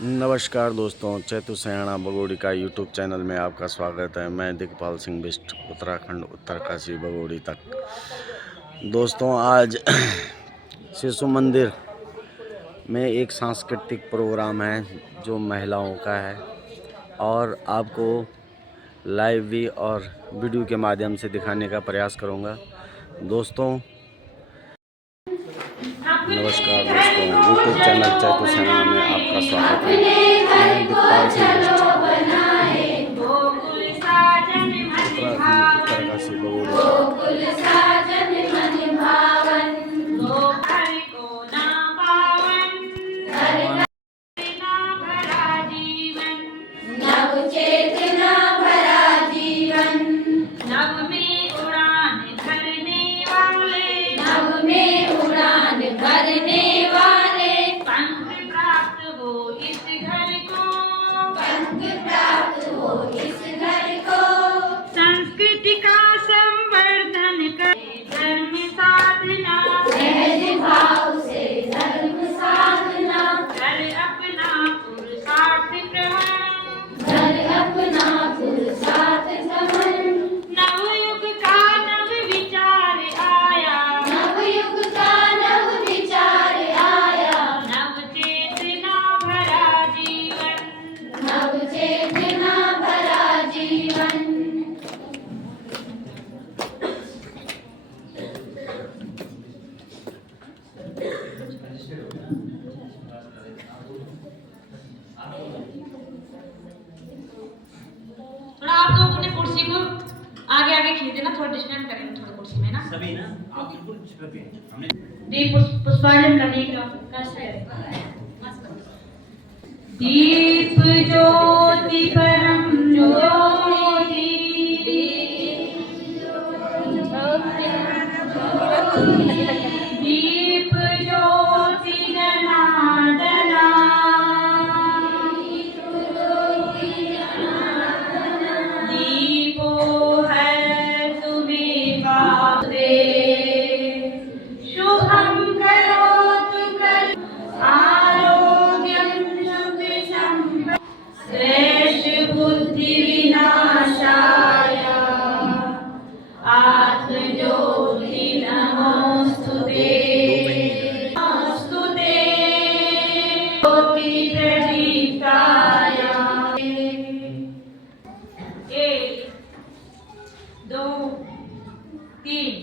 नमस्कार दोस्तों, चैतु सयाणा बगोड़ी का यूट्यूब चैनल में आपका स्वागत है। मैं दिगपाल सिंह बिष्ट, उत्तराखंड, उत्तरकाशी, बगोड़ी तक। दोस्तों, आज शिशु मंदिर में एक सांस्कृतिक प्रोग्राम है जो महिलाओं का है और आपको लाइव भी और वीडियो के माध्यम से दिखाने का प्रयास करूँगा। दोस्तों नमस्कार दोस्तों, यूट्यूब चैनल चैतु सयाणा में आपका स्वागत है। मैं दिगपाल सिंह बिष्ट, उत्तराखंड, उत्तरकाशी, बगोड़ी। संस्कृति का संवर्धन करे धर्म साधना, सहज भाव से धर्म साधना, कर अपना पुरुषार्थ ग्रहण, कर अपना पुरुषार्थ ग्रहण। नवयुग का नव विचार आया, नवयुग का नव विचार आया, नव चेतना भरा जीवन, नव चेतना भरा जीवन। थोड़ा आप लोग अपने कुर्सी को आगे आगे खींच देना, थोड़ा डिस्टेंस करेंगे थोड़ा कुर्सी में ना सभी ना आप बिल्कुल हमने दीप पुष्पांजलि करने का कष्ट है। दीप ज्योति परम ज्योति, दीप ज्योति जनार्दना, दीपो हर तुम्हें पावे, शुभं करोतु कल आरोग्यं शुभ संपत्, श्रेष्ठ बुद्धि विनाशाय आत्मज्योति नमोस्तुते, नमोस्तुते ज्योति प्रदीप्ताय। 1 2 3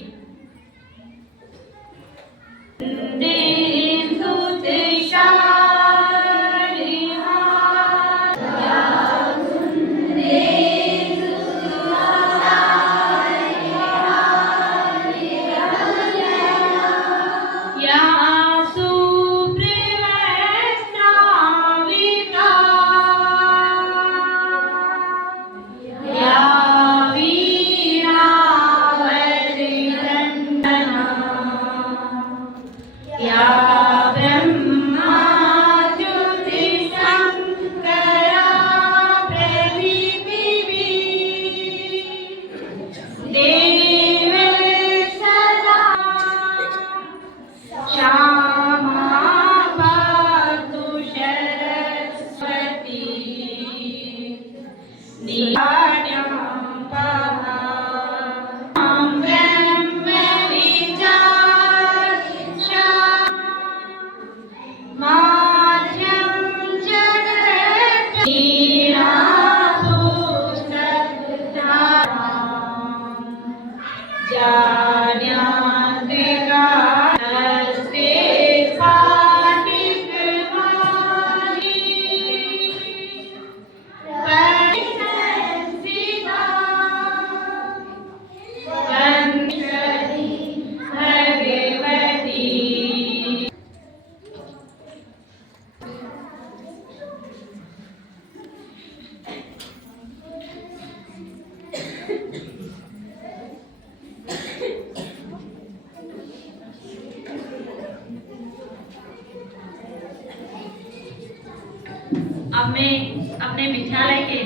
अब मैं अपने विद्यालय के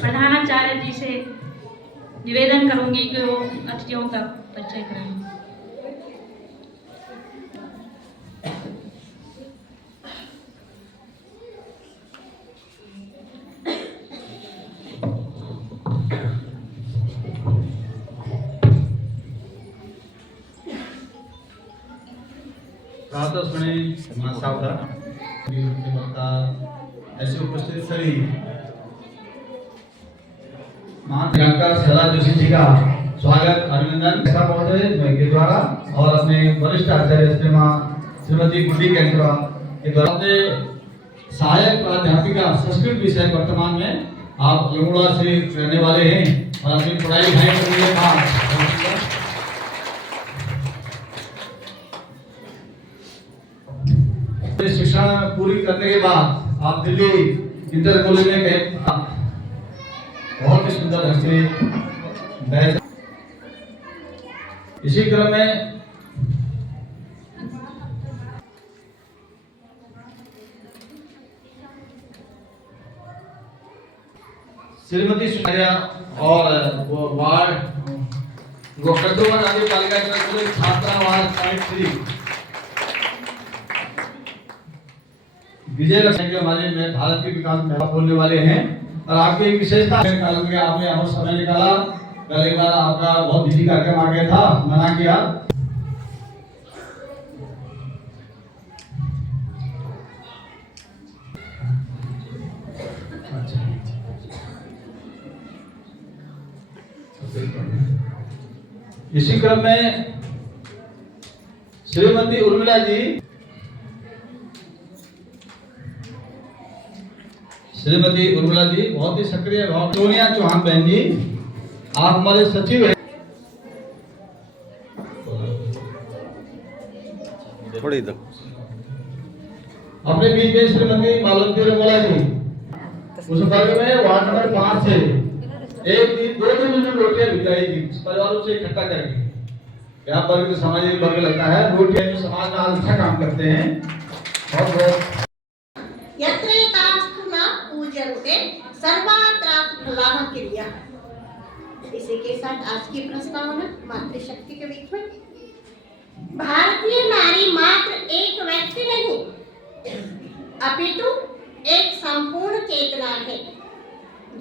प्रधानाचार्य जी से निवेदन करूंगी कि वो अतिथियों का परिचय करें। मातोश्री मासावदा ऐसे उपस्थित सभी प्रियंका सला जोशी जी का स्वागत अभिनंदन महोदय के द्वारा और अपने वरिष्ठ आचार्य श्रीमती गुड्डी कैंकरा के द्वारा सहायक प्राध्यापिका संस्कृत विषय वर्तमान में आप अल्मोड़ा से रहने वाले हैं और अपनी पढ़ाई लिखाई कर रही है। शिक्षा पूरी करने के बाद आप दिल्ली इंटर कॉलेज में गए। बहुत ही सुंदर ढंग से इसी क्रम में श्रीमती सुनैया और वो वार्ड वो कद्दूवन नगर पालिका के छात्रावास साइट 3 विजय लक्ष्मी के हमारे में भारत के विकास में बोलने वाले हैं और आपकी एक विशेषता है कारण के आपने बहुत समय निकाला। कल एक बार आपका बहुत बिजी कार्यक्रम आ गया था, मना किया। इसी क्रम में श्रीमती उर्मिला जी बहुत ही सक्रिय भाव। सोनिया चौहान बहन जी आप हमारे सचिव हैं। थोड़ी देर अपने बीच में श्रीमती मालवती रमोला जी उस वर्ग में वार्ड नंबर 5 से एक दिन 2 दिन में रोटियां भिजवाई थी परिवारों से इकट्ठा करके। यहाँ पर सामाजिक वर्ग लगता है रोटियां जो समाज में अच्छा काम करते हैं। बहुत क्रिया। इसी के साथ आज की प्रस्तावना मातृशक्ति के बीच में। भारतीय नारी मात्र एक व्यक्ति नहीं अपितु एक संपूर्ण चेतना है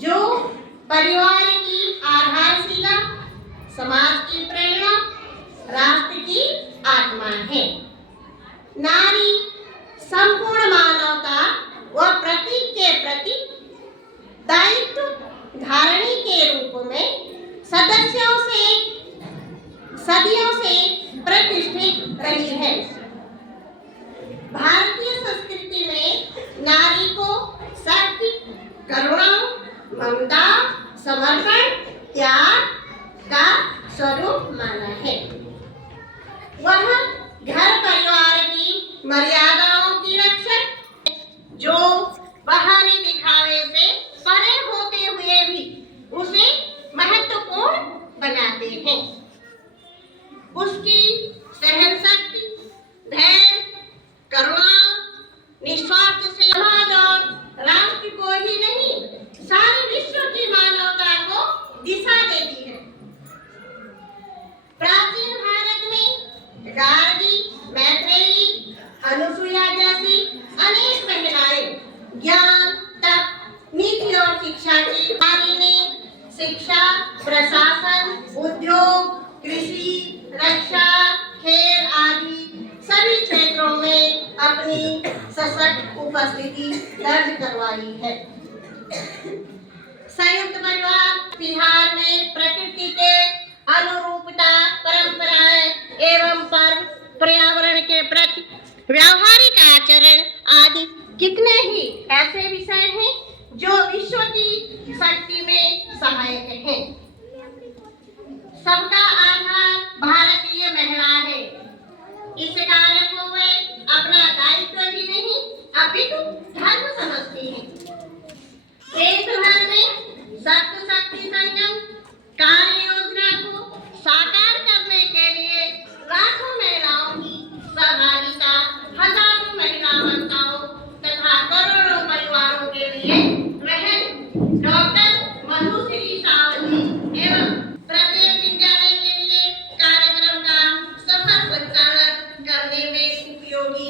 जो परिवार की आधारशिला, समाज की प्रेरणा, राष्ट्र की आत्मा है। नारी संपूर्ण मानवता व प्रतीक के प्रति दायित्व धारणी के रूप में सदियों से प्रतिष्ठित रही है। भारतीय संस्कृति में नारी को शक्ति, करुणा, ममता, समर्पण, त्याग का स्वरूप माना है। वह घर परिवार की मर्यादाओं की रक्षक जो बाहरी दिखावे से परे होते हुए भी उसे महत्वपूर्ण बनाते हैं। उसकी सहन शक्ति, धैर्य, करुणा, निस्वार्थ से समाज और राष्ट्र को ही नहीं सारे विश्व की मानवता को दिशा देती है। प्राचीन भारत में गार्गी, मैत्रेयी, अनुसुईया जैसी अनेक महिलाएं ज्ञान, तप, नीति और शिक्षा की नारी ने शिक्षा, प्रशासन, उद्योग, कृषि, रक्षा, खेल आदि सभी क्षेत्रों में अपनी सशक्त उपस्थिति दर्ज करवाई है। संयुक्त परिवार बिहार में प्रकृति के अनुरूपता, परंपराएं एवं पर्व, पर्यावरण के प्रति व्यावहारिक आचरण आदि कितने ही ऐसे विषय हैं जो विश्व की शक्ति में सहायक हैं। सबका आधार भारतीय महिला है। इस कार्य को वे अपना दायित्व भी नहीं अपितु धर्म समझती है। देश भर में सप्त शक्ति संगम कार्य योजना को साकार करने के लिए लाखों महिलाओं की सहभागिता, हजारों महिला वक्ताओं तथा करोड़ों परिवारों के लिए डॉक्टर मधुश्री सावंत एवं प्रत्येक विद्यालय के लिए कार्यक्रम का सफल संचालन करने में उपयोगी।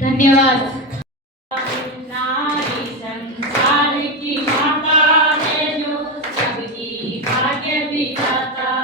धन्यवाद। नारी संसार की माता है जो सबकी भाग्य विधाता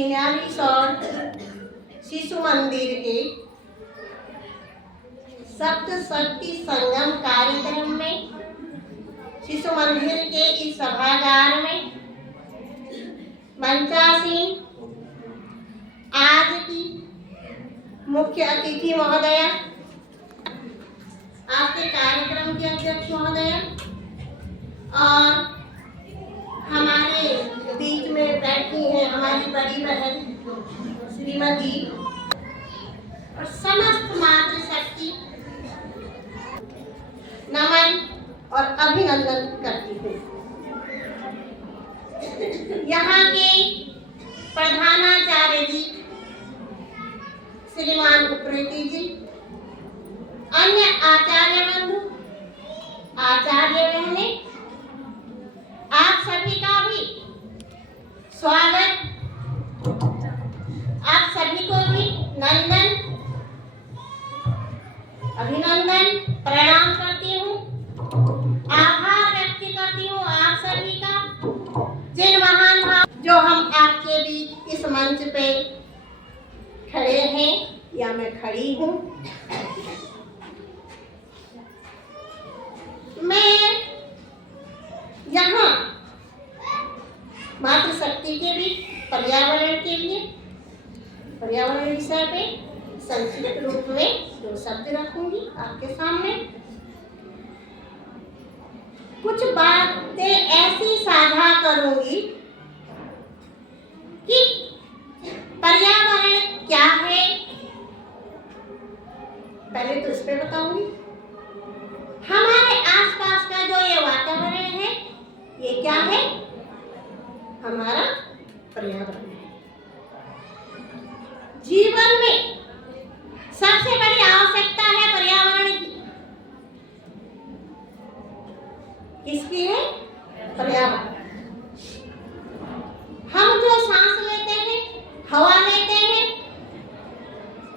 46 शिशु मंदिर के सप्तशक्ति संगम कार्यक्रम में, शिशु मंदिर के इस सभागार में मंचासीन आज की मुख्य अतिथि महोदया, आपके कार्यक्रम के अध्यक्ष महोदया और हमारे बीच में बैठी हैं हमारी बड़ी बहन श्रीमती और समस्त मातृशक्ति, नमन और अभिनंदन करती हूँ। यहाँ के प्रधानाचार्य जी श्रीमान उप्रेती जी, अन्य आचार्य बंधु, आचार्य बहने, आप सभी का भी स्वागत, आप सभी को भी नंदन, अभिनंदन, प्रणाम करती हूँ, आभार व्यक्त करती हूँ आप सभी का, जिन महान भाव जो हम आपके बीच इस मंच पे खड़े हैं या मैं खड़ी हूँ। मैं यहाँ मातृशक्ति के भी पर्यावरण के लिए, पर्यावरण विषय पे संक्षिप्त रूप में 2 शब्द रखूंगी आपके सामने। कुछ बातें ऐसी साझा करूंगी कि पर्यावरण क्या है, पहले तो इस पे बताऊंगी। हमारे आसपास का जो ये वातावरण है, ये क्या है? हमारा पर्यावरण है। जीवन में सबसे बड़ी आवश्यकता है पर्यावरण की। किसकी है? पर्यावरण। हम जो सांस लेते हैं, हवा लेते हैं,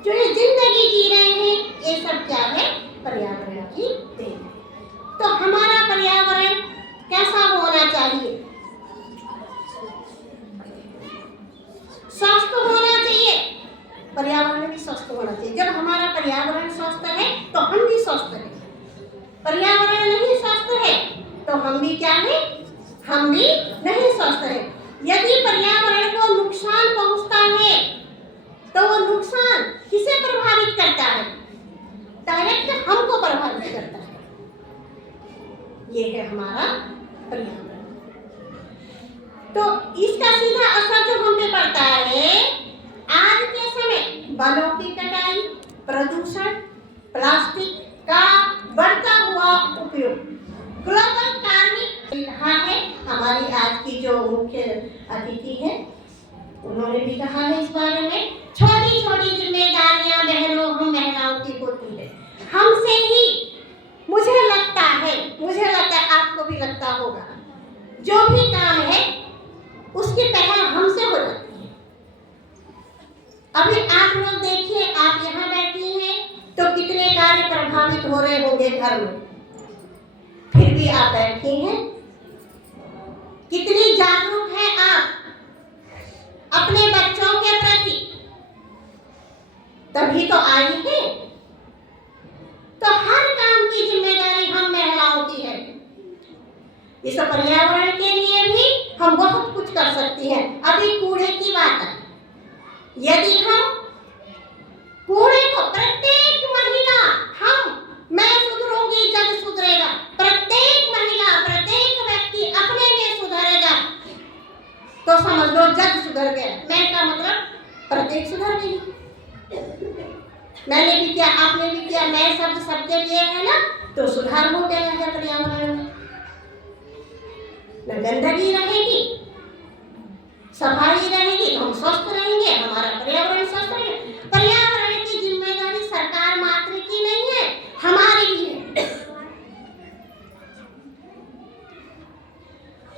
जो ये जिंदगी जी रहे हैं, ये सब क्या है? पर्यावरण की देन है। तो हमारा पर्यावरण कैसा होना चाहिए? स्वस्थ होना चाहिए। पर्यावरण भी स्वस्थ होना चाहिए। जब हमारा पर्यावरण स्वस्थ है तो हम भी स्वस्थ हैं। पर्यावरण नहीं स्वस्थ है तो हम भी क्या है? हम भी नहीं स्वस्थ है। यदि पर्यावरण को नुकसान पहुंचता है तो वो नुकसान किसे प्रभावित करता है? डायरेक्ट हमको प्रभावित करता है। ये है हमारा पर्यावरण। तो इसका सीधा असर जो हम पे पड़ता है, आज के समय वनों की कटाई, प्रदूषण, प्लास्टिक का बढ़ता हुआ उपयोग, ग्लोबल वार्मिंग कहा है। हमारी आज की जो मुख्य अतिथि है उन्होंने भी कहा है इस बारे में। छोटी छोटी जिम्मेदारियां बहनों हम महिलाओं की होती है। हमसे ही मुझे लगता है आपको भी लगता होगा, जो भी काम है उसकी पहल हमसे हो जाती है। अभी आप लोग देखिए, आप यहाँ बैठी हैं तो कितने कार्य प्रभावित हो रहे होंगे घर में, फिर भी आप बैठी हैं। कितनी जागरूक है आप अपने बच्चों के प्रति, तभी तो आई है। तो हर काम की जिम्मेदारी हम महिलाओं की है। इस पर्यावरण के लिए भी हम बहुत कुछ कर सकती हैं। अभी कूड़े की बात है, यदि हम कूड़े को प्रत्येक महिला, मैं सुधरूंगी जग सुधरेगा, प्रत्येक महिला, प्रत्येक व्यक्ति अपने में सुधरेगा तो समझ लो जग सुधर गया। मैं का मतलब प्रत्येक सुधर गई। मैंने भी किया, आपने भी किया, मैं शब्द सबके लिए है ना, तो सुधार हो गया है पर्यावरण में। न गंदगी रहेगी, सफाई रहेगी, हम स्वस्थ रहेंगे, हमारा पर्यावरण स्वस्थ रहेगा। पर्यावरण की जिम्मेदारी सरकार मात्र की नहीं है, हमारी भी है।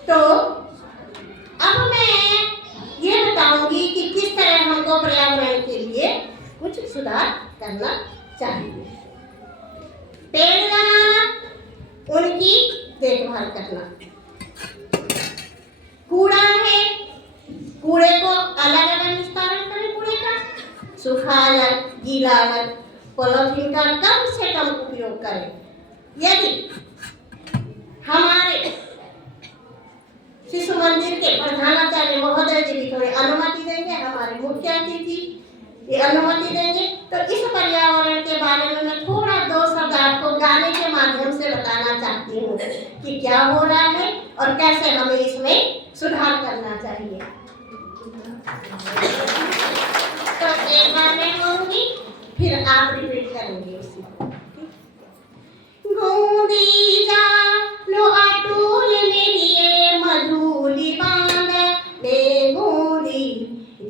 तो अब मैं ये बताऊंगी कि किस तरह हमको पर्यावरण के लिए कुछ सुधार करना चाहिए। पेड़ लगाना, उनकी देखभाल करना। कूड़ा है, कूड़े को अलग अलग निस्तारण करें कूड़े का, सूखा अलग, गीला अलग। पॉलीथीन का कम से कम उपयोग करें। यदि हमारे शिशु मंदिर के प्रधानाचार्य महोदय जी भी थोड़ी अनुमति देंगे, हमारे मुख्य अतिथि ये अनुमति देंगे, तो इस पर्यावरण के बारे में मैं थोड़ा 2 शब्द आपको गाने के माध्यम से बताना चाहती हूँ कि क्या हो रहा है और कैसे हमें इसमें सुधार करना चाहिए। तो एक बार मैं कहूँगी, फिर आप रिपीट करेंगे उसी को। गूंदी जा लो अटूल मेरी मधुली बांध ले, गूंदी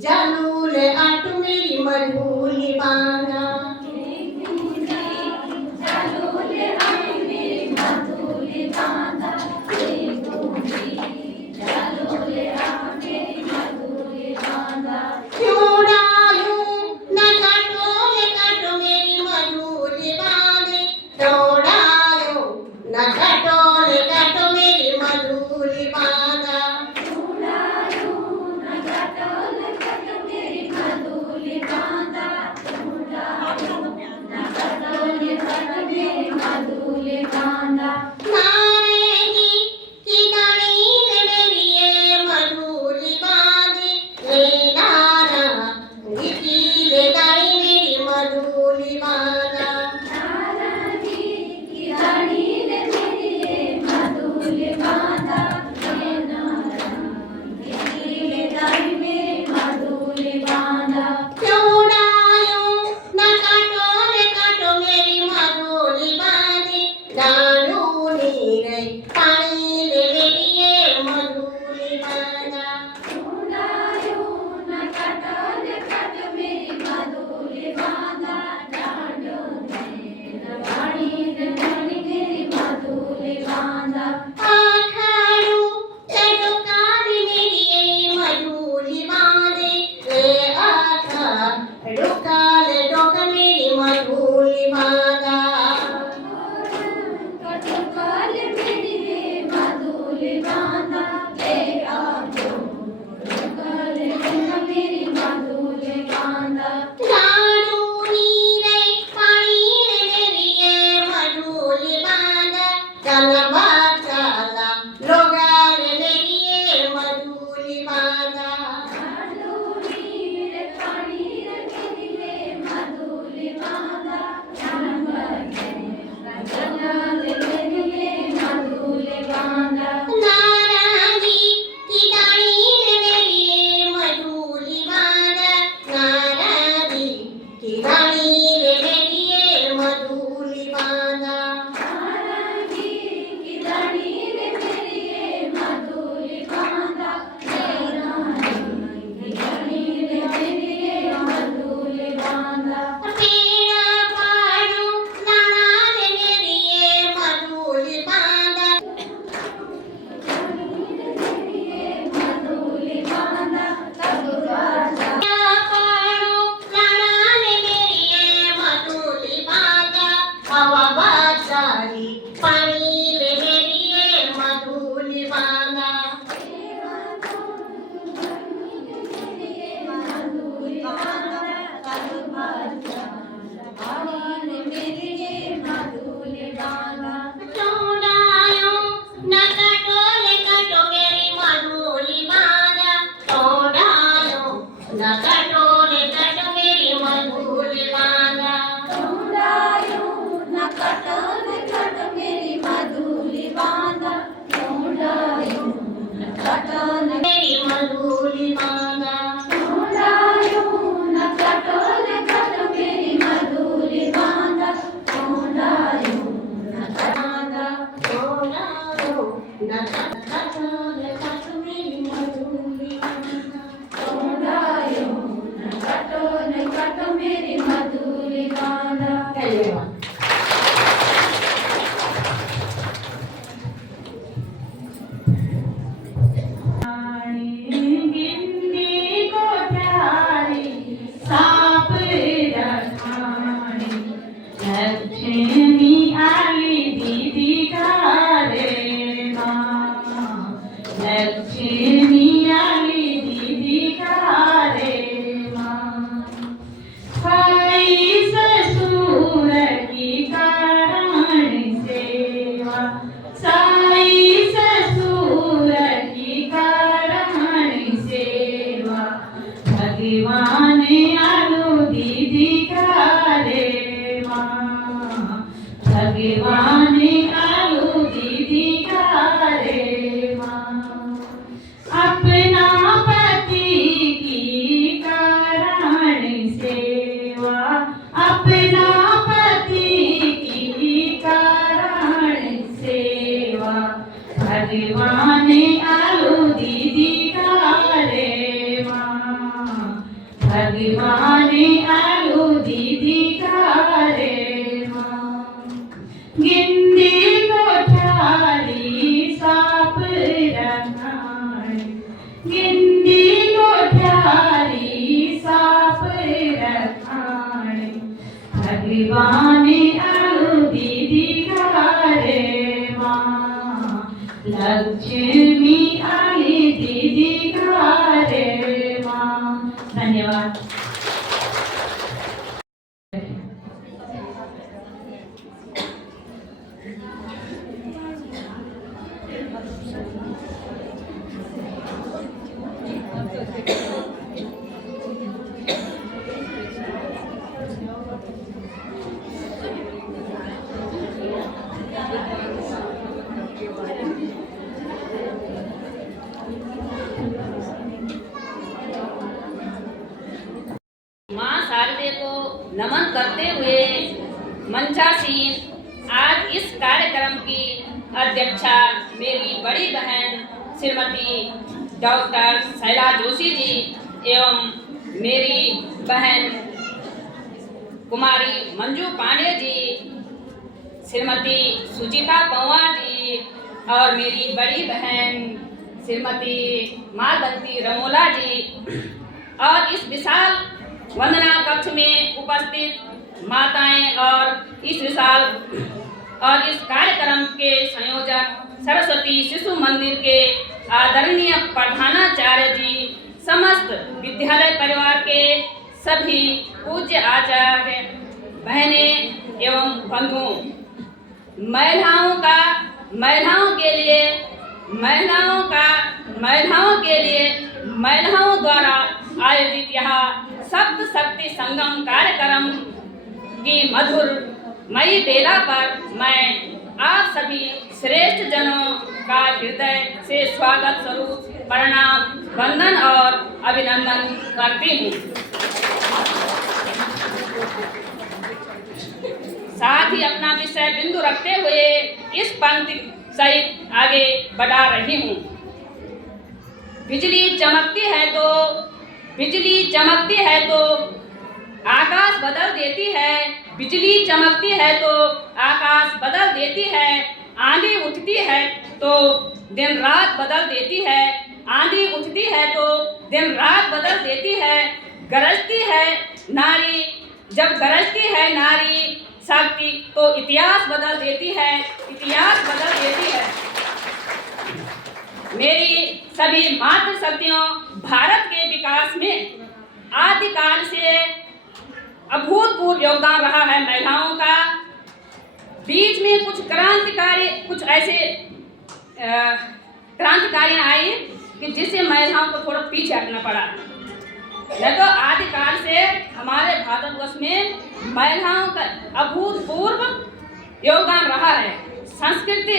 जलूल अट मेरी मधुली बांधा। क्यों डालूं न कटोल कटो मेरी मधुली बांधे, क्यों डालूं न कटोल कटो मेरी मधुली बांधा। नारंगी की डाली मेरी ये मधुली बांधे, ले नारंगी की डाली मेरी मधुली बांधा। क्यों डालूं न कटोल कटो मेरी मधुली बांधे, डालूं नीरे पानी ले मेरी ये मधुली बांधा। आखाड़ू चलो काली मेरी ये मधुली बांधे, ले आखाड़ू काले डोक मेरी मधुली बांधा। लाडू नीरे पानी ले मेरी ये मधुली बांधा, चलबा चला लोगा ले मेरी ये मधुली बांधा। नारंगी की डाली ले मेरी ये मधुली बांधा, नारंगी की डाली ले मेरी ये मधुली बांधा। पेड़ा पाड़ू लाना ले मेरी ये मधुली बांधा। पाड़ू लाना ले मेरी ये मधुली बांधा, हवा बाजारी पानी ले मेरी ये मधुली बांधा। क्यों डालूं न कटोल कटो मेरी मधुली बांधा, क्यों डालूं न कटोल कटो मेरी मधुली बांधा। मेरी मधुली बांधा। क्यों डालूं न कटोल कटो मेरी मधुली बांधा। धन्यवाद। लक्ष्मी आली दीदी घरे माँ, लक्ष्मी आली दीदी भगवान आलू दीदी का रे माँ, अपना पति की कारण सेवा, अपना पति की कारण सेवा, भगवान आलू दीदी का रे माँ, भगवान आलू दीदी का रे माँ। गिंदी कोठारी साप रखाए, गिंदी कोठारी साप रखाए, भगवान आलू दीदी का रे माँ, लक्ष्मी आई दीदी का रे माँ। धन्यवाद। माँ शारदे को नमन करते हुए मंचासीन आज इस कार्यक्रम की अध्यक्षा मेरी बड़ी बहन श्रीमती डॉक्टर शैला जोशी जी एवं मेरी बहन कुमारी मंजू पांडे जी, श्रीमती सुचिता पंवार जी और मेरी बड़ी बहन श्रीमती मालवंती रमोला जी और इस विशाल वंदना कक्ष में उपस्थित माताएं और इस विशाल और इस कार्यक्रम के संयोजक सरस्वती शिशु मंदिर के आदरणीय प्रधानाचार्य जी, समस्त विद्यालय परिवार के सभी पूज्य आचार्य, बहनें एवं बंधुओं, महिलाओं द्वारा आयोजित यह सप्त शक्ति संगम कार्यक्रम की मधुर मई बेला पर मैं आप सभी श्रेष्ठ जनों का हृदय से स्वागत स्वरूप प्रणाम, वंदन और अभिनंदन करती हूँ। साथ ही अपना विषय बिंदु रखते हुए इस पंक्ति सहित आगे बढ़ा रही हूँ। बिजली चमकती है तो आकाश बदल देती है, बिजली चमकती है तो आकाश बदल देती है, आंधी उठती है तो दिन रात बदल देती है, आंधी उठती है तो दिन रात बदल देती है, गरजती है नारी, जब गरजती है नारी शक्ति तो इतिहास बदल देती है, इतिहास बदल देती है। मेरी सभी मातृशक्तियों भारत के विकास में आदिकाल से अभूतपूर्व योगदान रहा है महिलाओं का। बीच में कुछ ऐसे क्रांतिकारियां आई कि जिससे महिलाओं को थोड़ा पीछे हटना पड़ा। नहीं तो आदिकाल से हमारे भारतवर्ष में महिलाओं का अभूतपूर्व योगदान रहा है। संस्कृति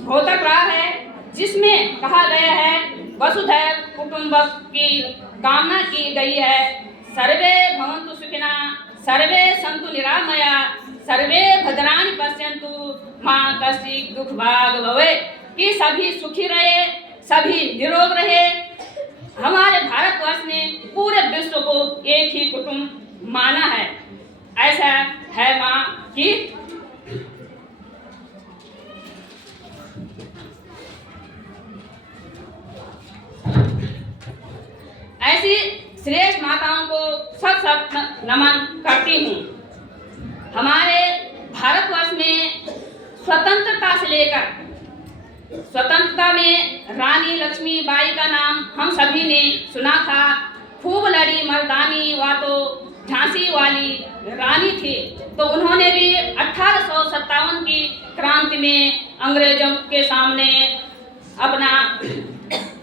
घोतक रहा है, जिसमें कहा गया है वसुधैव कुटुंबकम की कामना की गई है। सर्वे भवन्तु सुखिनः, सर्वे सन्तु निरामया, सर्वे भद्राणि पश्यन्तु मा कश्चित् दुःख भाग् भवेत्, कि सभी सुखी रहे, सभी निरोग रहे। हमारे भारतवर्ष ने पूरे विश्व को एक ही कुटुंब माना है। ऐसा है माँ की ऐसी श्रेष्ठ माताओं को सब नमन करती हूँ। हमारे भारतवर्ष में स्वतंत्रता में रानी लक्ष्मीबाई का नाम हम सभी ने सुना था। खूब लड़ी मर्दानी वा तो झांसी वाली रानी थी। तो उन्होंने भी 1857 की क्रांति में अंग्रेजों के सामने अपना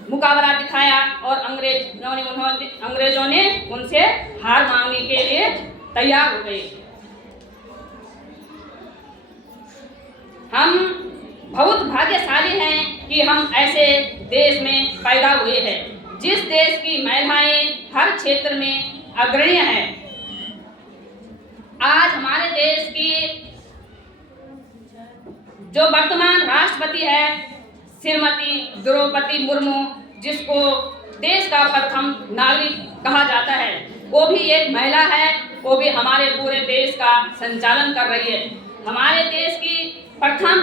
मुकाबला दिखाया और अंग्रेजों ने उनसे हार मांगने के लिए तैयार हो गए। हम बहुत भाग्यशाली हैं कि हम ऐसे देश में पैदा हुए हैं जिस देश की महिलाएं हर क्षेत्र में अग्रणी हैं। आज हमारे देश की जो वर्तमान राष्ट्रपति है श्रीमती द्रौपदी मुर्मू, जिसको देश का प्रथम नागरिक कहा जाता है, वो भी एक महिला है। वो भी हमारे पूरे देश का संचालन कर रही है। हमारे देश की प्रथम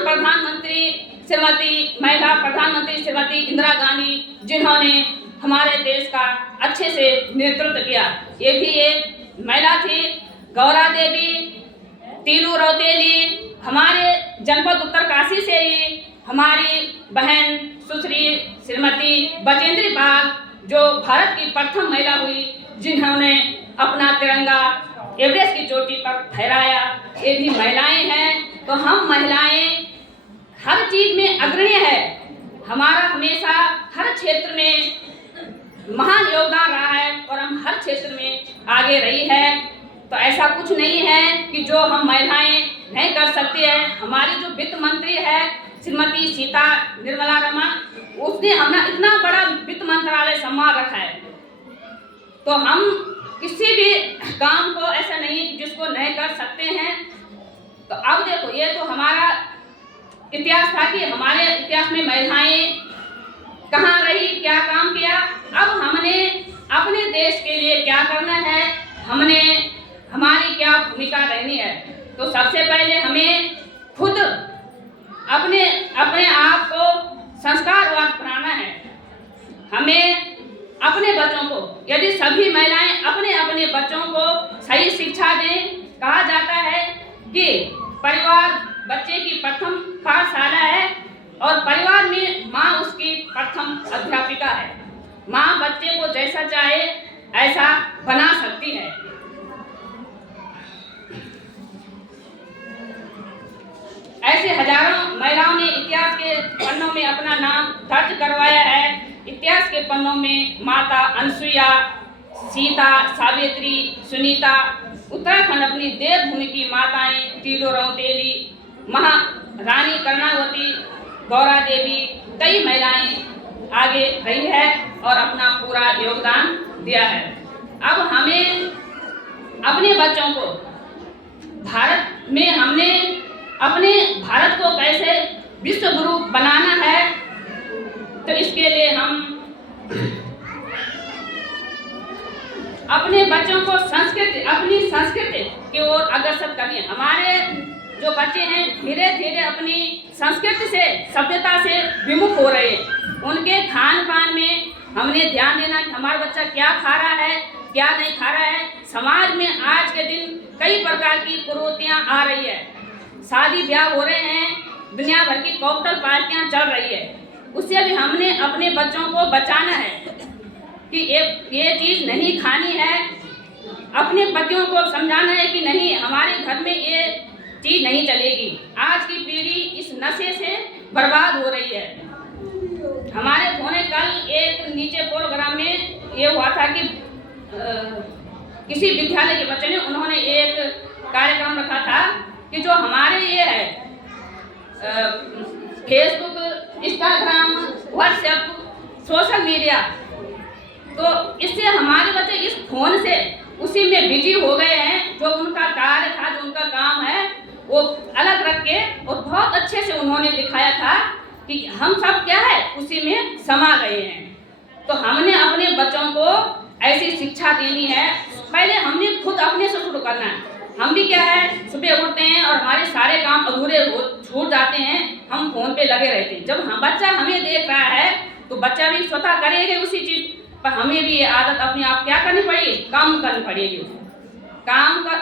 महिला प्रधानमंत्री श्रीमती इंदिरा गांधी, जिन्होंने हमारे देश का अच्छे से नेतृत्व किया, ये भी एक महिला थी। गौरा देवी, तीलू रौतेली, हमारे जनपद उत्तरकाशी से ही हमारी बहन सुश्री श्रीमती बचेंद्री पाल, जो भारत की प्रथम महिला हुई जिन्होंने अपना तिरंगा एवरेस्ट की चोटी पर फहराया, ये भी महिलाएं हैं। तो हम महिलाएं हर चीज में अग्रणी है। हमारा हमेशा हर क्षेत्र में महान योगदान रहा है और हम हर क्षेत्र में आगे रही है। तो ऐसा कुछ नहीं है कि जो हम महिलाएं नहीं कर सकते हैं। हमारी जो वित्त मंत्री है श्रीमती सीता निर्मला रमण, उसने हमें इतना बड़ा वित्त मंत्रालय संभाल रखा है। तो हम किसी भी काम को ऐसा नहीं कि जिसको नहीं कर सकते हैं। तो अब देखो, ये तो हमारा इतिहास था कि हमारे इतिहास में महिलाएं कहाँ रही, क्या काम किया। अब हमने अपने देश के लिए क्या करना है, हमारी क्या भूमिका रहनी है। तो सबसे पहले हमें खुद अपने आप को संस्कारवान बनाना है। हमें अपने बच्चों को, यदि सभी महिलाएं अपने अपने बच्चों को सही शिक्षा दें, कहा जाता है कि परिवार बच्चे की प्रथम पाठशाला है और परिवार में माँ उसकी प्रथम अध्यापिका है। माँ बच्चे को जैसा चाहे ऐसा बना सकती है। ऐसे हजारों महिलाओं ने इतिहास के पन्नों में अपना नाम दर्ज करवाया है। इतिहास के पन्नों में माता अनसुईया, सीता, सावित्री, सुनीता, उत्तराखंड अपनी देवभूमि की माताएं तीलू रौतेली, महारानी कर्णावती, गौरा देवी, कई महिलाएं आगे रही है और अपना पूरा योगदान दिया है। अब हमें अपने बच्चों को भारत में हमने अपने भारत को कैसे विश्व गुरु बनाना है, तो इसके लिए हम अपने बच्चों को अपनी संस्कृति की ओर अग्रसर करनी है। हमारे जो बच्चे हैं धीरे धीरे अपनी संस्कृति से, सभ्यता से विमुख हो रहे हैं। उनके खान पान में हमने ध्यान देना कि हमारा बच्चा क्या खा रहा है, क्या नहीं खा रहा है। समाज में आज के दिन कई प्रकार की कुरीतियां आ रही है, शादी ब्याह हो रहे हैं, दुनिया भर की कॉकटेल पार्टियां चल रही है। उससे भी हमने अपने बच्चों को बचाना है कि ये चीज़ नहीं खानी है। अपने पतियों को समझाना है कि नहीं, हमारे घर में ये चीज़ नहीं चलेगी। आज की पीढ़ी इस नशे से बर्बाद हो रही है। हमारे होने कल एक नीचे प्रोग्राम में ये हुआ था कि किसी विद्यालय के बच्चे ने, उन्होंने एक कार्यक्रम रखा था कि जो हमारे ये है Facebook, Instagram, WhatsApp, social media, तो इससे हमारे बच्चे इस फोन से उसी में बिजी हो गए हैं। जो उनका कार्य था, जो उनका काम है, वो अलग रख के और बहुत अच्छे से उन्होंने दिखाया था कि हम सब क्या है उसी में समा गए हैं। तो हमने अपने बच्चों को ऐसी शिक्षा देनी है। पहले हमने खुद अपने से शुरू करना है। हम भी क्या है, सुबह उठते हैं और हमारे सारे काम अधूरे छूट जाते हैं, हम फोन पे लगे रहते हैं। जब बच्चा हमें देख रहा है तो बच्चा भी स्वतः करेगा उसी चीज पर। हमें भी ये आदत अपने आप क्या करनी पड़ेगी, काम करनी पड़ेगी। काम का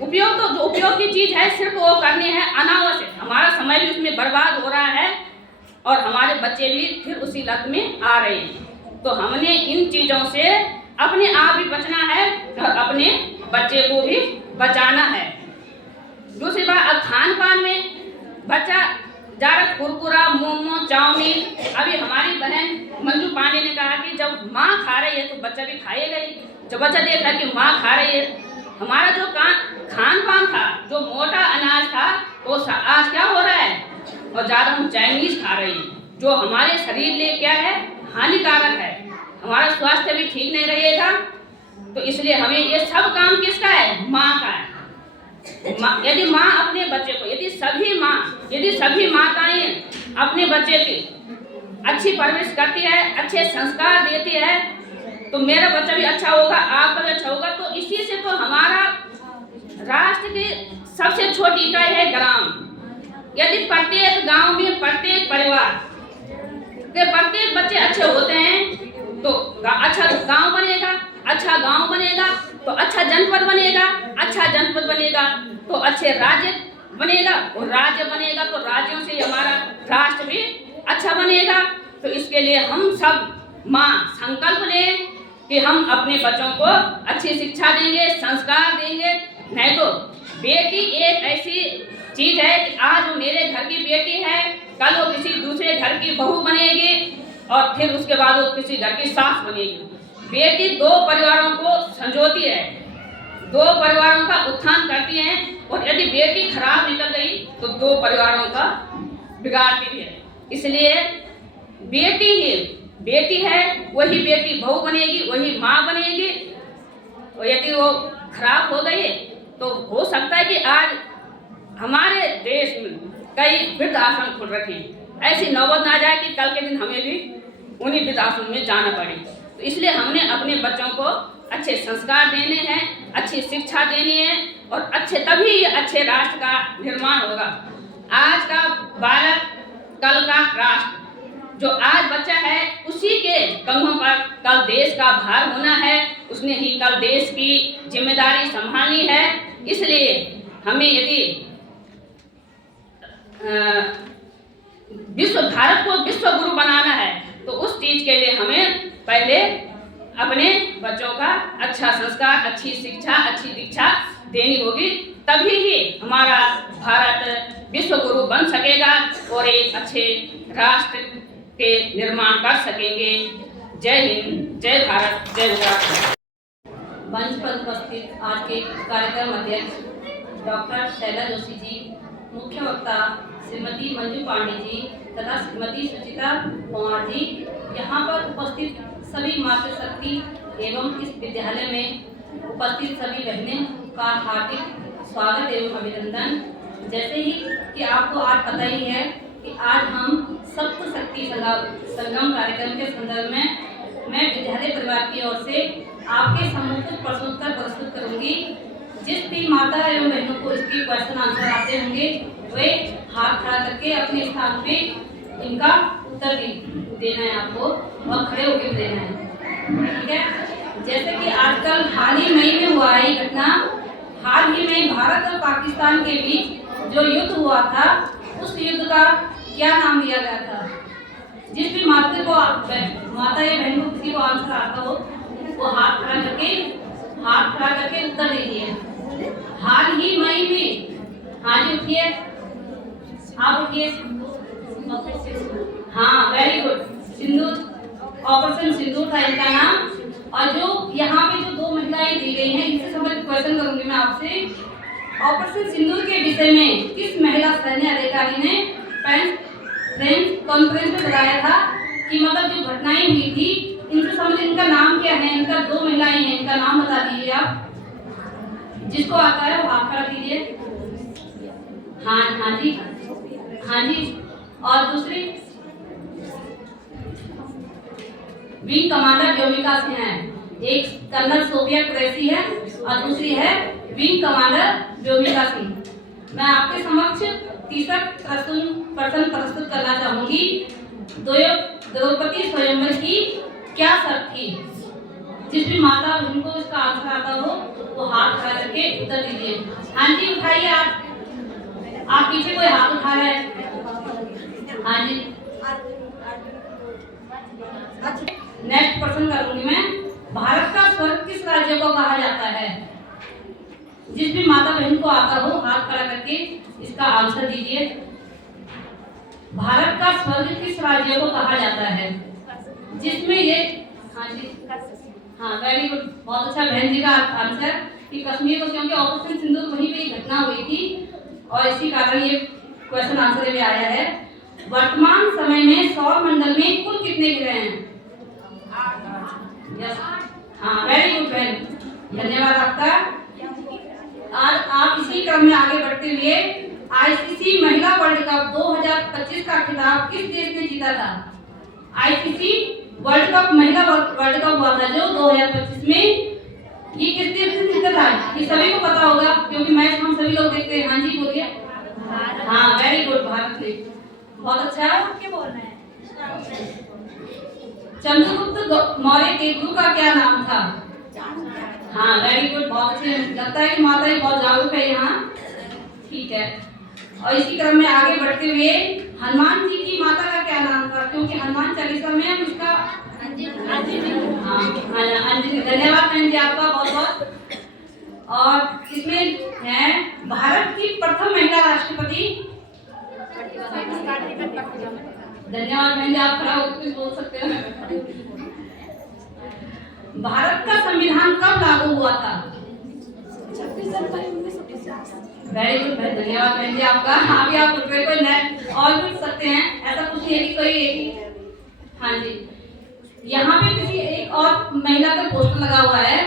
उपयोग, तो जो उपयोग की चीज है सिर्फ वो करनी है, अनावश्यक हमारा समय भी उसमें बर्बाद हो रहा है और हमारे बच्चे भी फिर उसी लत में आ रहे हैं। तो हमने इन चीजों से अपने आप भी बचना है और अपने बच्चे को भी बचाना है। दूसरी बात, अब खान पान में बच्चा ज़्यादा कुरकुरा, मोमो, चाउमीन। अभी हमारी बहन मंजू पांडे ने कहा कि जब माँ खा रही है तो बच्चा भी खाएगा ही। जब बच्चा देख रहा है कि माँ खा रही है, हमारा जो खान पान था, जो मोटा अनाज था, वो आज क्या हो रहा है, और ज़्यादा हम चाइनीज खा रहे हैं, जो हमारे शरीर लिए क्या है, हानिकारक है। हमारा स्वास्थ्य भी ठीक नहीं रहेगा। तो इसलिए हमें ये सब काम किसका है, माँ का है। यदि माँ अपने बच्चे को, यदि सभी माताएं अपने बच्चे की अच्छी परवरिश करती है, अच्छे संस्कार देती है, तो मेरा बच्चा भी अच्छा होगा, आपका भी अच्छा होगा। तो इसी से तो हमारा राष्ट्र की सबसे छोटी इकाई है ग्राम। यदि प्रत्येक गांव में, प्रत्येक परिवार के प्रत्येक बच्चे अच्छे होते हैं तो अच्छा गांव बनेगा, अच्छा गांव बनेगा तो अच्छा जनपद बनेगा, अच्छा जनपद बनेगा तो अच्छे राज्य बनेगा, और राज्य बनेगा तो राज्यों से हमारा राष्ट्र भी अच्छा बनेगा। तो इसके लिए हम सब माँ संकल्प लें कि हम अपने बच्चों को अच्छी शिक्षा देंगे, संस्कार देंगे। नहीं तो बेटी एक ऐसी चीज है कि आज वो मेरे घर की बेटी है, कल वो किसी दूसरे घर की बहू बनेगी और फिर उसके बाद वो किसी घर की सास बनेगी। बेटी दो परिवारों को संजोती है, दो परिवारों का उत्थान करती है, और यदि बेटी खराब निकल गई तो दो परिवारों का बिगाड़ती भी है। इसलिए बेटी है, वही बेटी बहू बनेगी, वही माँ बनेगी। और यदि वो खराब हो गई तो हो सकता है कि आज हमारे देश में कई वृद्ध आश्रम खुल रखे हैं, ऐसी नौबत ना जाए कि कल के दिन हमें भी उन्हीं वृद्ध आश्रम में जाना पड़े। तो इसलिए हमने अपने बच्चों को अच्छे संस्कार देने हैं, अच्छी शिक्षा देनी है, और तभी अच्छे राष्ट्र का निर्माण होगा। आज का बालक कल का राष्ट्र, जो आज बच्चा है उसी के कंधों पर कल देश का भार होना है, उसने ही कल देश की जिम्मेदारी संभालनी है। इसलिए हमें यदि भारत को विश्व गुरु बनाना है तो उस चीज के लिए हमें पहले अपने बच्चों का अच्छा संस्कार, अच्छी शिक्षा, अच्छी दीक्षा देनी होगी, तभी ही हमारा भारत विश्व गुरु बन सकेगा और एक अच्छे राष्ट्र के निर्माण कर सकेंगे। जय हिंद, जय भारत, जय गुजरात। मंच पर उपस्थित आज के कार्यक्रम अध्यक्ष डॉक्टर शैला जोशी जी, मुख्य वक्ता श्रीमती मंजू पांडे जी तथा श्रीमती सुचिता कुमार जी, यहाँ पर उपस्थित सभी मातृशक्ति एवं इस विद्यालय में उपस्थित सभी बहनें का हार्दिक स्वागत एवं अभिनंदन। जैसे ही कि आपको आज पता ही है कि आज हम सप्तशक्ति संगम कार्यक्रम के संदर्भ में मैं विद्यालय परिवार की ओर से आपके सम्मुख कुछ प्रश्नोत्तर प्रस्तुत करूंगी। जिस भी माता एवं बहनों को इसकी क्वेश्चन आंसर आते होंगे वे हाथ खड़ा करके अपने स्थान पे इनका उत्तर देना है आपको, और खड़े होकर देना है, ठीक है। जैसे कि आजकल हाल ही मई में हुआ है घटना, हाल ही में भारत और पाकिस्तान के बीच जो युद्ध हुआ था, उस युद्ध का क्या नाम दिया गया था? जिस भी माता या बहन को किसी को आंसर आता हो वो हाथ खड़ा करके उत्तर दीजिए। हाल ही मई में, हाँ जी उठिए, आप उठिए। हाँ वेरी गुड, सिंदूर, ऑपरेशन सिंदूर था इनका नाम। और जो यहाँ पे जो दो महिलाएं दी गई हैं इनसे संबंधित क्वेश्चन करूंगी मैं आपसे। ऑपरेशन सिंदूर के विषय में किस महिला सैन्य अधिकारी ने प्रेस कॉन्फ्रेंस में बताया था कि मतलब जो घटनाएं हुई थी इनसे संबंधित, इनका नाम क्या है? इनका दो महिलाएं हैं, इनका नाम बता दीजिए आप। जिसको आता है वो हाथ खड़ा कीजिए। हाँ जी, हाँ जी। और दूसरी विंग कमांडर व्योमिका सिंह है, एक कर्नल सोफिया कुरैशी है और दूसरी है विंग कमांडर व्योमिका सिंह। मैं आपके समक्ष तीसरा प्रश्न प्रस्तुत करना चाहूंगी। द्रौपदी स्वयंवर की क्या शर्त थी? जिस भी माता बहन को इसका आंसर आता हो वो हाथ खड़ा करके उत्तर दीजिए। हाँ जी उठाइए आप पीछे कोई हाथ उठा रहा है? हाँ जी। नेक्स्ट प्रश्न करूंगी मैं। भारत का स्वर्ग किस राज्य को कहा जाता है? जिस भी माता बहन को आता हो हाथ खड़ा करके इसका आंसर दीजिए। भारत का स्वर्ग किस राज्य को कहा जाता है? जिसमें ये, हाँ जी, हाँ वेरी गुड, बहुत अच्छा बहन जी का आंसर कि कश्मीर को, क्योंकि ऑपरेशन सिंदूर वहीं पे घटना हुई थी और इसी कारण ये क्वेश्चन आंसर में आया है। वर्तमान समय में सौर मंडल में कुल कितने ग्रह हैं? यस, हाँ, वेरी गुड बहन, धन्यवाद आपका। आज आप इसी क्रम में आगे बढ़ते हुए आईसीसी महिला वर्ल्ड कप 2025 का खिताब किस देश ने जीता था? आईसीसी वर्ल्ड कप महिला वर्ल्ड कप हुआ था जो 2025 में, ये किस देश ने जीता था? ये सभी को पता होगा क्योंकि मैच हम सभी लोग देखते हैं। हाँ जी बोलिए। हाँ, वेरी गुड, भारत ने। बहुत अच्छा। क्या बोलना है? चंद्रगुप्त मौर्य के गुरु का क्या नाम था? हाँ, वेरी गुड, बहुत अच्छे। लगता है कि माता जी बहुत जागरूक है यहाँ। ठीक है, और इसी क्रम में आगे बढ़ते हुए हनुमान जी की माता का क्या नाम था? क्योंकि हनुमान चालीसा में हम इसका अंजलि। धन्यवाद बहन जी आपका बहुत बहुत। और इसमें है भारत की प्रथम महिला राष्ट्रपति। धन्यवाद बहन जी, आप खड़ा होकर कुछ बोल सकते हो। भारत का संविधान कब लागू हुआ था? 26 जनवरी 1949। वेरी गुड बहन, धन्यवाद बहन जी आपका। अभी आप कोई और पूछ सकते हैं, ऐसा कुछ नहीं है कि कोई एक। हाँ जी, यहाँ पे किसी एक और महिला का पोस्टर लगा हुआ है,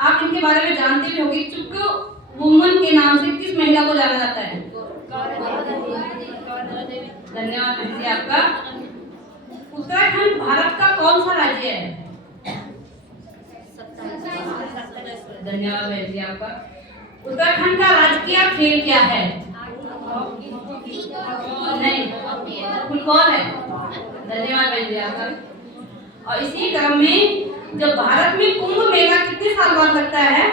आप इनके बारे में जानते भी होंगे। चुप वुमन के नाम से किस महिला को जाना जाता है? धन्यवाद बहन जी आपका। उत्तराखंड भारत का कौन सा राज्य है? धन्यवाद बहन जी आपका। उत्तराखंड का राजकीय खेल क्या है? नहीं, फुटबॉल है। धन्यवाद बहन जी आपका। और इसी क्रम में जब भारत में कुंभ मेला कितने साल बाद लगता है?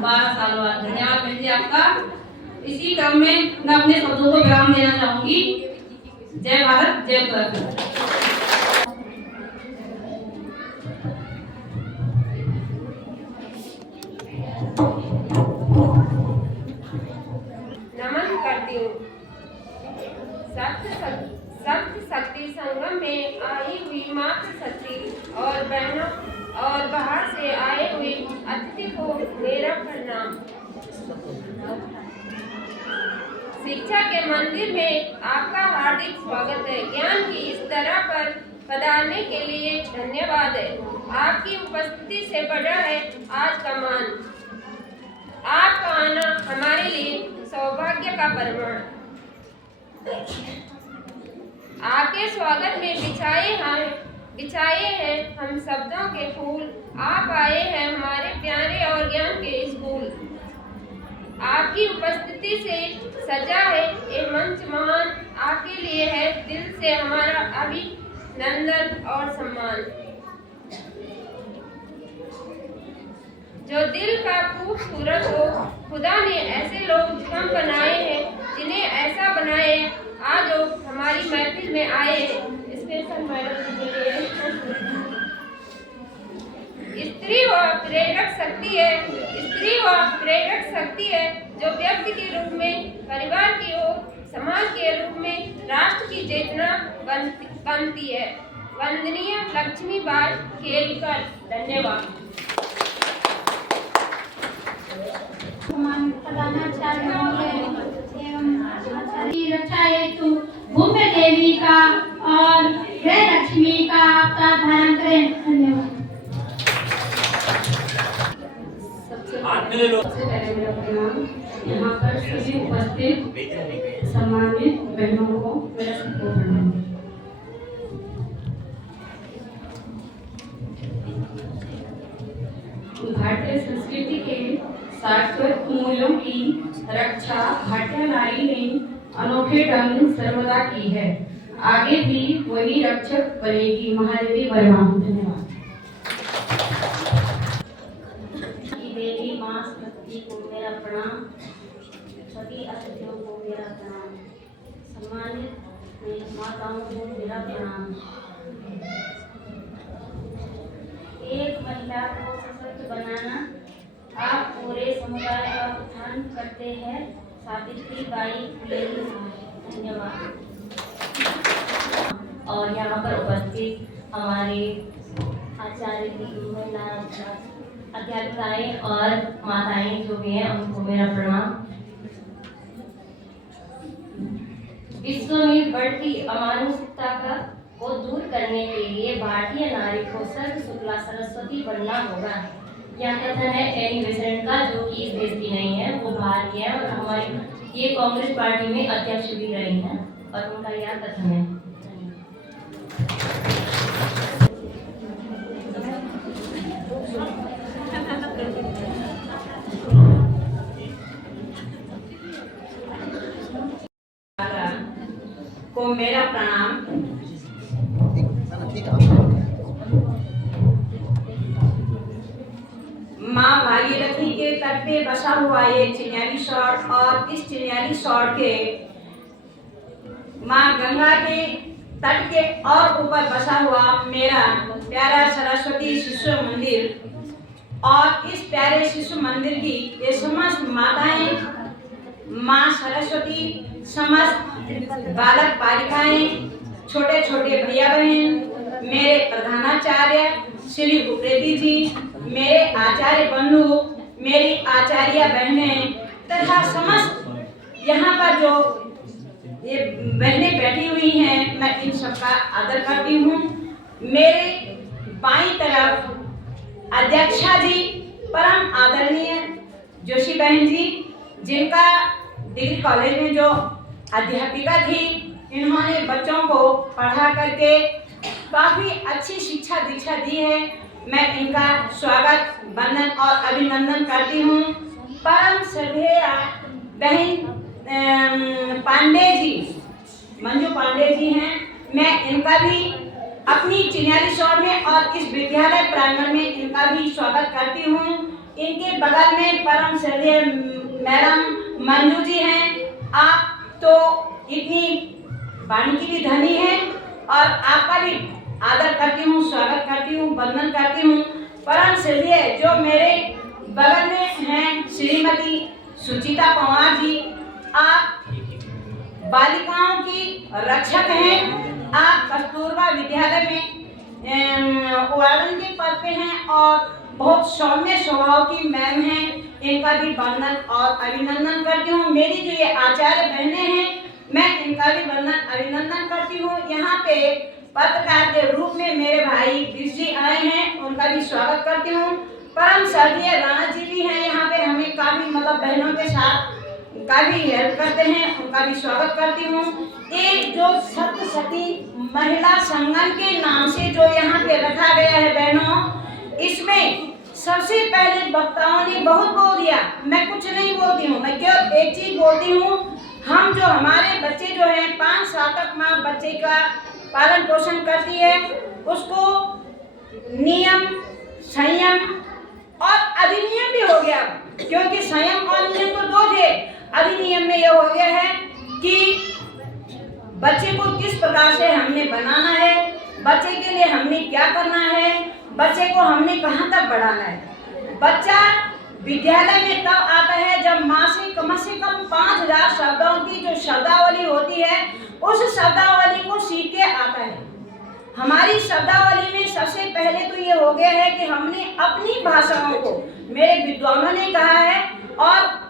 12 साल बाद। धन्यवाद बहन जी आपका। इसी क्रम में मैं अपने शब्दों को विराम देना चाहूंगी। जय भारत, जय भारत। नमन करती हूँ। सप्त शक्ति संगम में आई हुई मातृ शक्ति और बहनों और बाहर से आए हुए अतिथि को मेरा प्रणाम। शिक्षा के मंदिर में आपका हार्दिक स्वागत है। ज्ञान की इस तरह पर पधारने के लिए धन्यवाद है। आपकी उपस्थिति से बढ़ा है आज का मान। आपका आना हमारे लिए सौभाग्य का प्रमाण। आपके स्वागत में बिछाए हैं हम शब्दों के फूल। आप आए हैं हमारे प्यारे और ज्ञान के स्कूल। आपकी उपस्थिति से सजा है ये मंच महान। आपके लिए है दिल से हमारा अभिनंदन और सम्मान। जो दिल का खूबसूरत हो, खुदा ने ऐसे लोग कम बनाए हैं जिन्हें ऐसा बनाए आज वो हमारी महफिल में आए हैं। स्पेशल मैडम के लिए स्त्री व प्रेरक शक्ति है। स्त्री व प्रेरक शक्ति है जो व्यक्ति के रूप में, परिवार की ओर, समाज के रूप में राष्ट्र की चेतना बनती है। वंदनीय लक्ष्मीबाई खेलकर। धन्यवाद। रक्षा हेतु भूमि देवी का और गृह लक्ष्मी का आपका धारण करें। धन्यवाद। सबसे पहले मेरा प्रणाम। यहाँ पर सभी उपस्थित सम्मानित बहनों को मेरा सबको प्रणाम। भारतीय संस्कृति के शाश्वत मूल्यों की रक्षा भाटिया नारी ने अनोखे ढंग सर्वदा की है। आगे भी वही रक्षक बनेगी। महादेवी वर्मा। धन्यवाद। देवी माँ सरस्वती को मेरा प्रणाम। सभी अतिथियों को मेरा प्रणाम। सम्मानित माताओं को मेरा प्रणाम। एक महिला को सशक्त बनाना आप पूरे समुदाय का उत्थान करते हैं। सावित्रीबाई फुले। धन्यवाद। और यहाँ पर उपस्थित हमारे आचार्य की महिला अध्यापिकाएं और माताएं जो भी हैं उनको मेरा प्रणाम। विश्व में बढ़ती अमानुषिकता को दूर करने के लिए भारतीय नारी को सर्व शुक्ला सरस्वती बनना होगा। यह कथन है एनी बेसेंट का, जो कि इस देश की नहीं है, वो बाहर की है और हमारी ये कांग्रेस पार्टी में अध्यक्ष भी रही हैं और उनका यह कथन है। को मेरा प्रणाम। माँ भागीरथी के तट पे बसा हुआ ये चिन्याली शॉट और इस चिन्याली शॉट के माँ गंगा के तट के और ऊपर बसा हुआ मेरा प्यारा सरस्वती शिशु मंदिर और इस प्यारे शिशु मंदिर की ये समस्त माताएं, माँ सरस्वती, समस्त बालक बालिकाएं, छोटे छोटे भैया बहन, मेरे प्रधानाचार्य श्री उप्रेती जी, मेरे आचार्य बंधु, मेरी आचार्य बहनें तथा समस्त यहाँ पर जो ये बहनें बैठी हुई हैं, मैं इन सबका आदर करती हूँ। मेरे बाईं तरफ अध्यक्षा जी, परम आदरणीय जोशी बहन जी, जिनका डिग्री कॉलेज में जो अध्यापिका थी, इन्होंने बच्चों को पढ़ा करके काफ़ी अच्छी शिक्षा दीक्षा दी है। मैं इनका स्वागत, वंदन और अभिनंदन करती हूँ। परम श्रद्धेय बहन पांडे जी, मंजू पांडे जी हैं, मैं इनका भी अपनी चिन्याली शॉट में और इस विद्यालय प्रांगण में इनका भी स्वागत करती हूँ। इनके बगल में परम श्रद्धेय मैडम मंजू जी हैं। आप तो इतनी वाणी की भी धनी है और आपका भी आदर करती हूँ, स्वागत करती हूँ, वंदन करती हूँ। परम श्रद्धेय जो मेरे बगल में हैं श्रीमती सुचिता पंवार जी, आप बालिकाओं की रक्षक हैं। आप कस्तूरबा विद्यालय में वार्डन के पद पे हैं और बहुत सौम्य स्वभाव की मैम हैं। इनका भी वंदन और अभिनंदन करती हूँ। मेरी जो ये आचार्य बहनें हैं, मैं इनका भी वंदन अभिनंदन करती हूँ। यहाँ पे पत्रकार के रूप में मेरे भाई विश जी आए हैं, उनका भी स्वागत करती हूँ। परम श्रद्धेय राणा जी भी हैं यहाँ पे, हमें काफ़ी मतलब बहनों के साथ काफ़ी हेल्प करते हैं, उनका भी स्वागत करती हूँ। एक जो सप्तशती महिला संगम के नाम से जो यहाँ पे रखा गया है बहनों, इसमें सबसे पहले वक्ताओं ने बहुत बोल दिया। मैं कुछ नहीं बोलती हूँ, मैं केवल एक चीज बोलती हूँ। हम जो हमारे बच्चे जो हैं 5 साल तक माँ बच्चे का पालन पोषण करती है, उसको नियम, संयम और अधिनियम भी हो गया, क्योंकि संयम और नियम तो 2 थे। अधिनियम में यह हो गया है कि बच्चे को किस प्रकार से हमने बनाना है, बच्चे के लिए हमने क्या करना है, बच्चे को हमने कहाँ तक बढ़ाना है। बच्चा विद्यालय में तब आता है जब माँ से कम 5000 शब्दों की जो शब्दावली होती है, उस शब्दावली को सीख के आता है। हमारी शब्दावली में सबसे पहले तो ये हो गया है कि हमने अपनी भाषाओं को, मेरे विद्वानों ने कहा है, और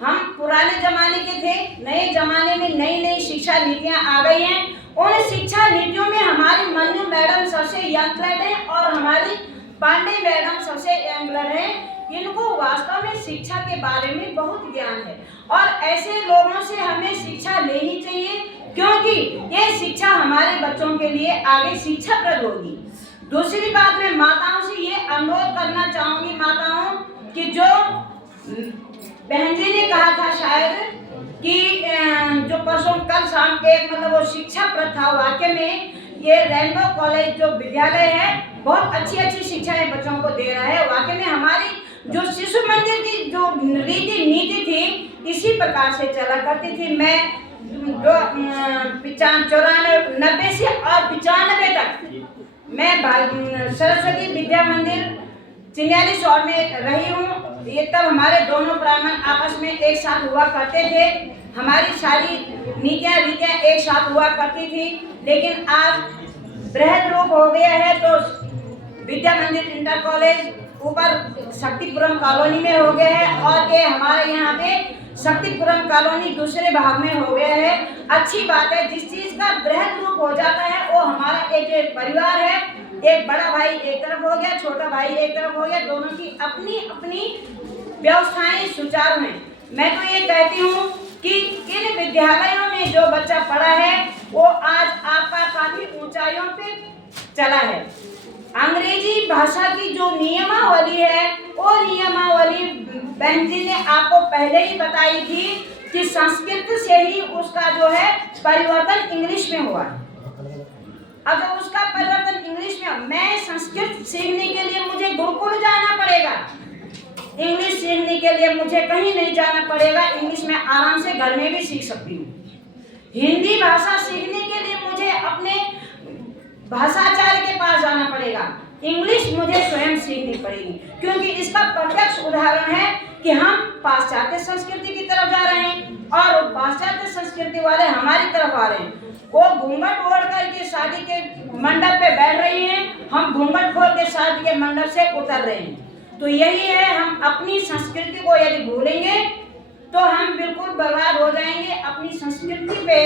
हम पुराने जमाने के थे, नए जमाने में नई नई शिक्षा नीतियाँ आ गई हैं। उन शिक्षा नीतियों में हमारी मंजू मैडम सबसे यंग ब्लड है और हमारी पांडे मैडम सबसे यंग ब्लड है। इनको वास्तव में शिक्षा के बारे में बहुत ज्ञान है और ऐसे लोगों से हमें शिक्षा लेनी चाहिए, क्योंकि ये शिक्षा हमारे बच्चों के लिए आगे शिक्षाप्रद होगी। दूसरी बात, मैं माताओं से ये अनुरोध करना चाहूँगी, माताओं कि जो बहन जी ने कहा था शायद कि जो परसों कल शाम के मतलब वो शिक्षा प्रथा, वाकई में ये रेनबो कॉलेज जो विद्यालय है बहुत अच्छी अच्छी शिक्षाएं बच्चों को दे रहा है। वाकई में हमारी जो शिशु मंदिर की जो रीति नीति थी इसी प्रकार से चला करती थी। मैं जो 94 से और 95 तक मैं सरस्वती विद्या मंदिर चिन्याली शॉट में रही हूँ। ये तब हमारे दोनों प्रांगण आपस में एक साथ हुआ करते थे, हमारी सारी नीतियाँ रीतियाँ एक साथ हुआ करती थी। लेकिन आज बृहद रूप हो गया है, तो विद्या मंदिर इंटर कॉलेज ऊपर शक्तिपुरम कॉलोनी में हो गए हैं और ये हमारे यहाँ पे शक्तिपुरम कॉलोनी दूसरे भाग में हो गया है। अच्छी बात है, जिस चीज का बृहद रूप हो जाता है वो हमारा एक परिवार है। एक बड़ा भाई एक तरफ हो गया, छोटा भाई एक तरफ हो गया, दोनों की अपनी अपनी व्यवस्थाएं सुचारू हैं। मैं तो ये कहती हूँ कि इन विद्यालयों में जो बच्चा पढ़ा है वो आज आपका काफी ऊंचाइयों पे चला है। अंग्रेजी भाषा की जो नियमावली है वो नियमावली बहन जी ने आपको पहले ही बताई थी कि संस्कृत से ही उसका जो है परिवर्तन इंग्लिश में हुआ। अगर उसका परिवर्तन इंग्लिश में, मैं संस्कृत सीखने के लिए मुझे गुरुकुल जाना पड़ेगा, इंग्लिश सीखने के लिए मुझे कहीं नहीं जाना पड़ेगा। इंग्लिश में आराम से घर में भी सीख सकती हूँ। हिंदी भाषा सीखने के लिए मुझे अपने भाषाचार्य के पास जाना पड़ेगा। इंग्लिश मुझे स्वयं सीखनी पड़ेगी, क्योंकि इसका प्रत्यक्ष उदाहरण है कि हम पाश्चात्य संस्कृति की तरफ जा रहे हैं और पाश्चात्य संस्कृति वाले हमारी तरफ आ रहे हैं। वो घूंघट ओढ़ करके शादी के मंडप पे बैठ रही हैं, हम घूंघट खोल के शादी के मंडप से उतर रहे हैं। तो यही है, हम अपनी संस्कृति को यदि भूलेंगे तो हम बिल्कुल बर्बाद हो जाएंगे। अपनी संस्कृति पे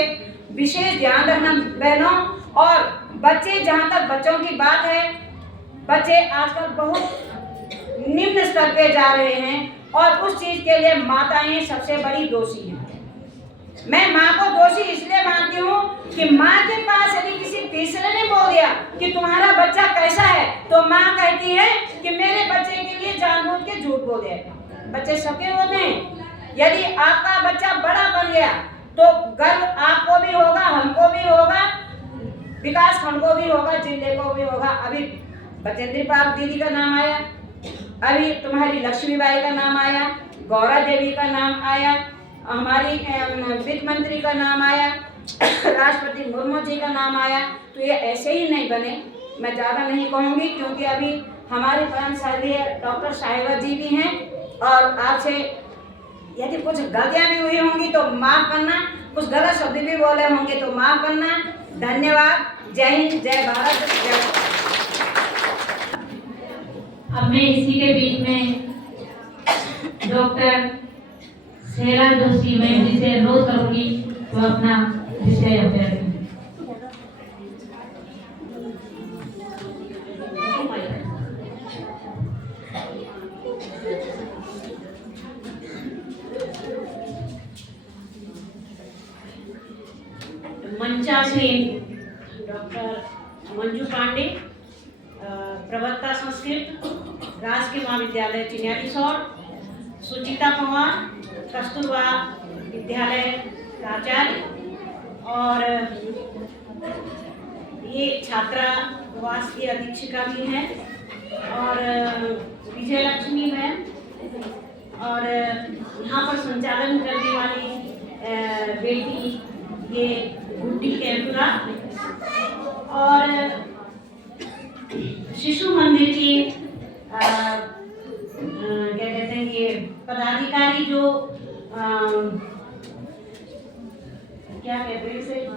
विशेष ध्यान रखना बहनों। और बच्चे, जहाँ तक बच्चों की बात है, बच्चे आजकल बहुत निम्न स्तर पे जा रहे हैं और उस चीज के लिए माताएं सबसे बड़ी दोषी हैं। मैं माँ को दोषी इसलिए मानती हूँ कि माँ के पास यदि किसी तीसरे ने बोल दिया कि तुम्हारा बच्चा कैसा है, तो माँ कहती है कि मेरे बच्चे के लिए जानबूझ के झूठ बोल दिया। बच्चे सबके होते हैं। यदि आपका बच्चा बड़ा बन गया तो गर्व आपको भी होगा, हमको भी होगा, विकास खंड को भी होगा, जिले को भी होगा। अभी बचेंद्री पाल दीदी का नाम आया, अभी तुम्हारी लक्ष्मीबाई का नाम आया, गौरा देवी का नाम आया, हमारी वित्त मंत्री का नाम आया, राष्ट्रपति मुर्मू जी का नाम आया। तो ये ऐसे ही नहीं बने। मैं ज़्यादा नहीं कहूँगी क्योंकि अभी हमारे परम श्रद्धेय डॉक्टर साहिबा जी भी हैं और आपसे यदि कुछ गलतियाँ भी हुई होंगी तो माफ़ करना, कुछ गलत शब्द भी बोले होंगे तो माफ़ करना। धन्यवाद। जय हिंद, जय भारत, जय। अब मैं इसी के बीच में डॉक्टर शैला जोशी मैम जी से अनुरोध करूंगी तो अपना विषय अभ्यास करें। मंचासीन डॉक्टर मंजू पांडे, प्रवक्ता संस्कृत, राजकीय महाविद्यालय चिन्यालीसौर, सुचिता पवार, कस्तूरबा विद्यालय प्राचार्य, और ये छात्रावास की अधीक्षिका भी हैं, और विजय लक्ष्मी मैम, और यहाँ पर संचालन करने वाली बेटी ये गुड्डी कैंपुरा, और शिशु मंदिर की क्या कहते हैं ये पदाधिकारी जो क्या कहते हैं इसे,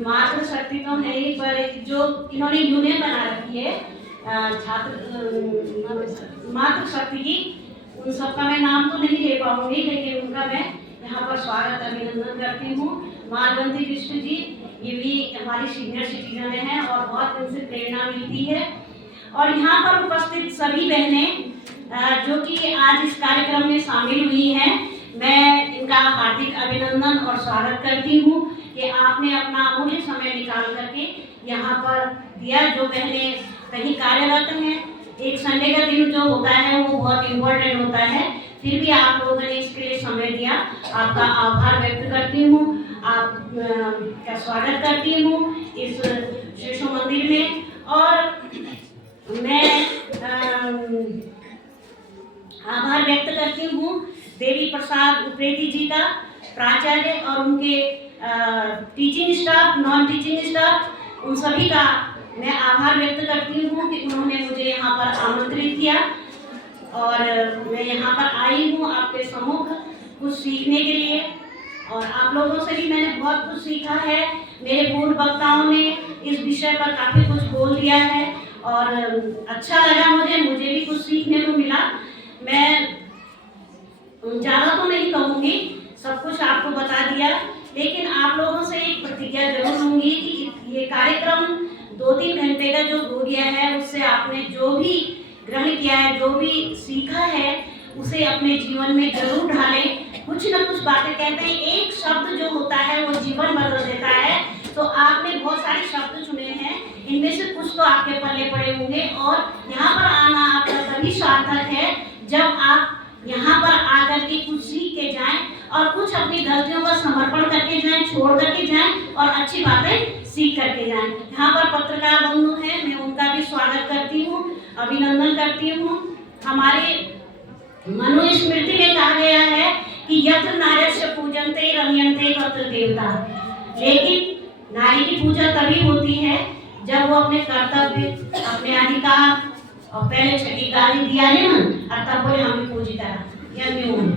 मातृ शक्ति तो है ही, पर जो इन्होंने यूनियन बना रखी है छात्र मातृ शक्ति की, उन सबका मैं नाम तो नहीं ले पाऊंगी, लेकिन उनका मैं यहाँ पर स्वागत अभिनंदन करती हूँ। मालवंती विष्णु जी, ये भी हमारी सीनियर सिटीजन हैं और बहुत उनसे प्रेरणा मिलती है। और यहाँ पर उपस्थित सभी बहनें जो कि आज इस कार्यक्रम में शामिल हुई हैं, मैं इनका हार्दिक अभिनंदन और स्वागत करती हूँ कि आपने अपना अमूल्य समय निकाल करके यहाँ पर दिया। जो बहनें कहीं कार्यरत हैं, एक संडे का दिन जो होता है वो बहुत इम्पोर्टेंट होता है, फिर भी आप लोगों ने इसके लिए समय दिया, आपका आभार व्यक्त करती हूँ, आपका स्वागत करती हूँ इस शिशु मंदिर में। और मैं आभार व्यक्त करती हूँ देवी प्रसाद उप्रेती जी का, प्राचार्य, और उनके teaching staff, non teaching staff, उन सभी का मैं आभार व्यक्त करती हूँ कि उन्होंने मुझे यहाँ पर आमंत्रित किया और मैं यहाँ पर आई हूँ आपके सम्मुख कुछ सीखने के लिए। और आप लोगों से भी मैंने बहुत कुछ सीखा है। मेरे पूर्व वक्ताओं ने इस विषय पर काफ़ी कुछ बोल दिया है और अच्छा लगा मुझे भी कुछ सीखने को मिला। मैं ज़्यादा तो नहीं कहूँगी, सब कुछ आपको बता दिया, लेकिन आप लोगों से एक प्रतिज्ञा जरूर लूँगी कि ये कार्यक्रम 2-3 घंटे का जो हो गया है, उससे आपने जो भी ग्रहण किया है, जो भी सीखा है, उसे अपने जीवन में जरूर ढालें। कुछ न कुछ बातें कहते हैं, एक शब्द जो होता है वो जीवन बदल देता है। तो आपने बहुत सारे शब्द चुने हैं, इनमें से कुछ तो आपके पल्ले पड़े होंगे, और यहाँ पर आना आपका तभी सार्थक है जब आप यहाँ पर आकर के कुछ सीख के जाएं और कुछ अपनी गलतियों का समर्पण करके जाएं, छोड़ करके जाएं और अच्छी बातें सीख करके जाएं। यहाँ पर पत्रकार बंधु हैं, मैं उनका भी स्वागत करती हूँ, अभिनंदन करती हूँ। हमारे मनुस्मृति में कहा गया है कि यत्र नार्यस्य पूजन्ते रम्यन्ते तत्र देवता, लेकिन नारी की पूजा तभी होती है जब वो अपने कर्तव्य, अपने अधिकार, और पहले छठी गाली दिया है ना, और तब बोले हम पूजिता या न्यून,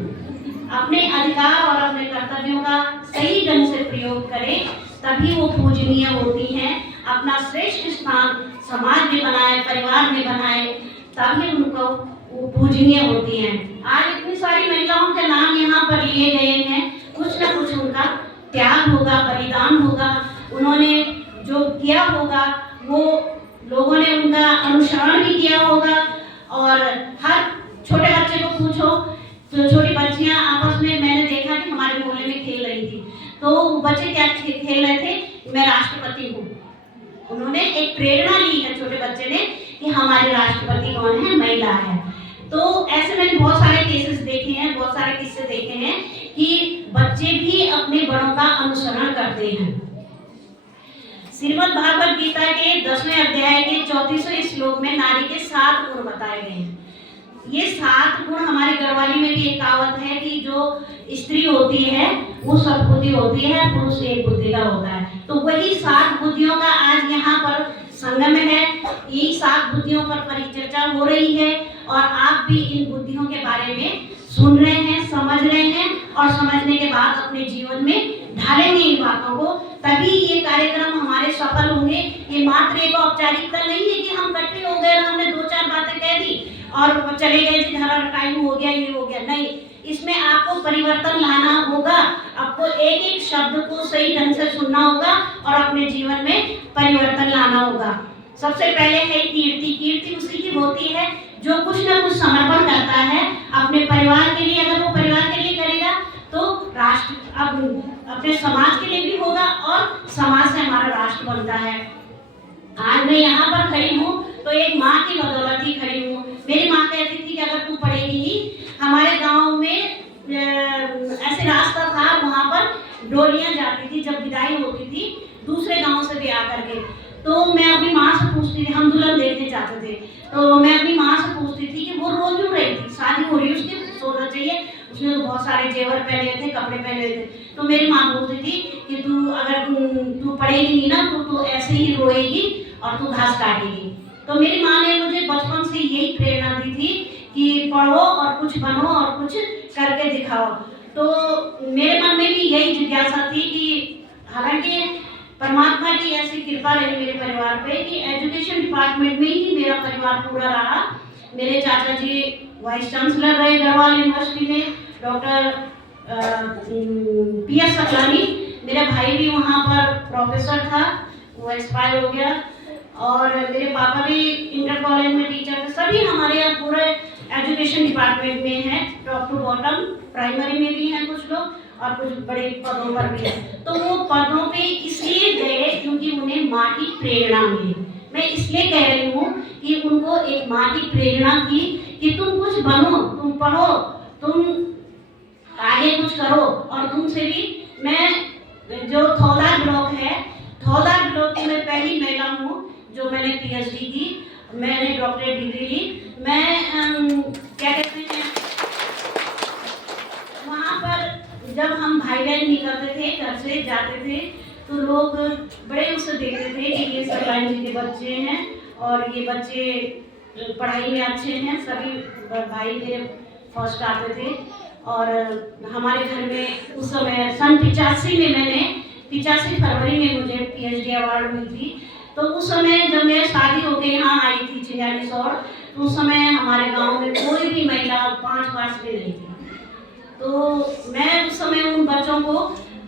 अपने अधिकार और अपने कर्तव्यों का सही ढंग से प्रयोग करें, तभी वो पूजनीय होती हैं। अपना श्रेष्ठ स्थान समाज में बनाए, परिवार में बनाए, तभी उनको वो पूजनीय होती हैं। आज इतनी सारी महिलाओं के नाम यहाँ पर लिए गए हैं, कुछ न कुछ उनका त्याग होगा, बलिदान होगा, उन्होंने जो किया होगा वो लोगों ने उनका अनुसरण भी किया होगा। और हर छोटे बच्चे को पूछो तो छोटी बच्चियां आपस में, मैंने देखा कि हमारे मोहल्ले में खेल रही थी, तो बच्चे क्या खेल रहे थे, मैं राष्ट्रपति हूँ। उन्होंने एक प्रेरणा ली है छोटे बच्चे ने कि हमारे राष्ट्रपति कौन है, महिला है। तो ऐसे मैंने बहुत सारे केसेस देखे हैं, बहुत सारे किस्से देखे हैं कि बच्चे भी अपने बड़ों का अनुसरण करते हैं। श्रीमद् भागवत गीता के 10वें अध्याय के 34वें श्लोक में नारी के 7 गुण बताए गए हैं। ये 7 गुण हमारी गढ़वाली में भी एक कहावत है कि जो स्त्री होती है वो सद्बुद्धि होती है, पुरुष एक बुद्धि का होता है। तो वही 7 बुद्धियों का आज यहाँ पर संगम है। यही 7 बुद्धियों पर परिचर्चा हो रही है और आप भी इन बुद्धियों के बारे में सुन रहे हैं, समझ रहे हैं, और समझने के बाद अपने जीवन में ढालेंगे इन बातों को, तभी ये कार्यक्रम हमारे सफल होंगे। ये मात्र एक औपचारिकता नहीं है कि हम इकट्ठे हो गए, हमने 2-4 बातें कह दी और चले गए जी घर, टाइम हो गया, ये हो गया। नहीं, इसमें आपको परिवर्तन लाना होगा। आपको एक एक शब्द को सही ढंग से सुनना होगा और अपने जीवन में परिवर्तन लाना होगा। सबसे पहले है कीर्ति। कीर्ति उसी की होती है जो कुछ न कुछ समर्पण करता है अपने परिवार के लिए। अगर वो परिवार के लिए करेगा तो राष्ट्र, अब अपने समाज के लिए भी होगा और समाज से हमारा राष्ट्र बनता है। आज मैं यहाँ पर खड़ी हूँ तो एक माँ की बदौलत ही खड़ी हूँ। मेरी माँ कहती थी कि अगर तू पढ़ेगी, हमारे गांव में ऐसे रास्ता था, वहाँ पर डोलियाँ जाती थी जब विदाई होती थी दूसरे गांव से भी आकर के। तो मैं अपनी माँ से पूछती थी, हम दुल्हन देखने जाते थे, तो मैं अपनी माँ से पूछती थी कि वो रो क्यों रही थी, शादी हो रही है उसकी, सोना चाहिए, उसने तो बहुत सारे जेवर पहने थे, कपड़े पहने थे। तो मेरी माँ बोलती थी कि तू अगर तू पढ़ेगी नहीं ना तो तू ऐसे ही रोएगी और तू घास काटेगी। तो मेरी माँ ने मुझे बचपन से यही प्रेरणा दी थी कि पढ़ो और कुछ बनो और कुछ करके दिखाओ। तो मेरे मन में भी यही जिज्ञासा थी कि हालांकि परमात्मा की ऐसी कृपा रही मेरे परिवार पे कि एजुकेशन डिपार्टमेंट में ही मेरा परिवार पूरा रहा। मेरे चाचा जी वाइस चांसलर रहे गढ़वाल यूनिवर्सिटी में, डॉक्टर पी.एस. सकलानी, मेरा भाई भी वहाँ पर प्रोफेसर था, वो एक्सपायर हो गया, और मेरे पापा भी इंटर कॉलेज में टीचर थे। सभी हमारे यहाँ पूरे एजुकेशन डिपार्टमेंट में हैं, टॉप टू बॉटम, प्राइमरी में भी हैं कुछ लोग और कुछ बड़े पदों पर भी हैं। तो वो पदों पे इसलिए गए क्योंकि उन्हें माँ की प्रेरणा मिली। मैं इसलिए कह रही हूँ कि उनको एक माँ की प्रेरणा की कि तुम कुछ बनो, तुम पढ़ो, तुम आगे कुछ करो। और तुमसे भी मैं जो थौदार ब्लॉक है, थौदार ब्लॉक की मैं पहली महिला हूँ जो मैंने पीएचडी की, मैंने डॉक्टरेट डिग्री ली। मैं क्या कहते हैं, वहाँ पर जब हम भाई बहन निकलते थे, घर से जाते थे, तो लोग बड़े उससे देखते थे कि ये सरलाइन जी के बच्चे हैं और ये बच्चे पढ़ाई में अच्छे हैं। सभी भाई मेरे फर्स्ट आते थे। और हमारे घर में उस समय सन 85 में, मैंने 85 फरवरी में मुझे पीएचडी अवार्ड मिली थी। तो उस समय जब मैं शादी होकर यहाँ आई थी चिड़ियालीसौर, तो उस समय हमारे गांव में कोई भी महिला 5 वर्ष की नहीं थी। तो मैं उस समय उन बच्चों को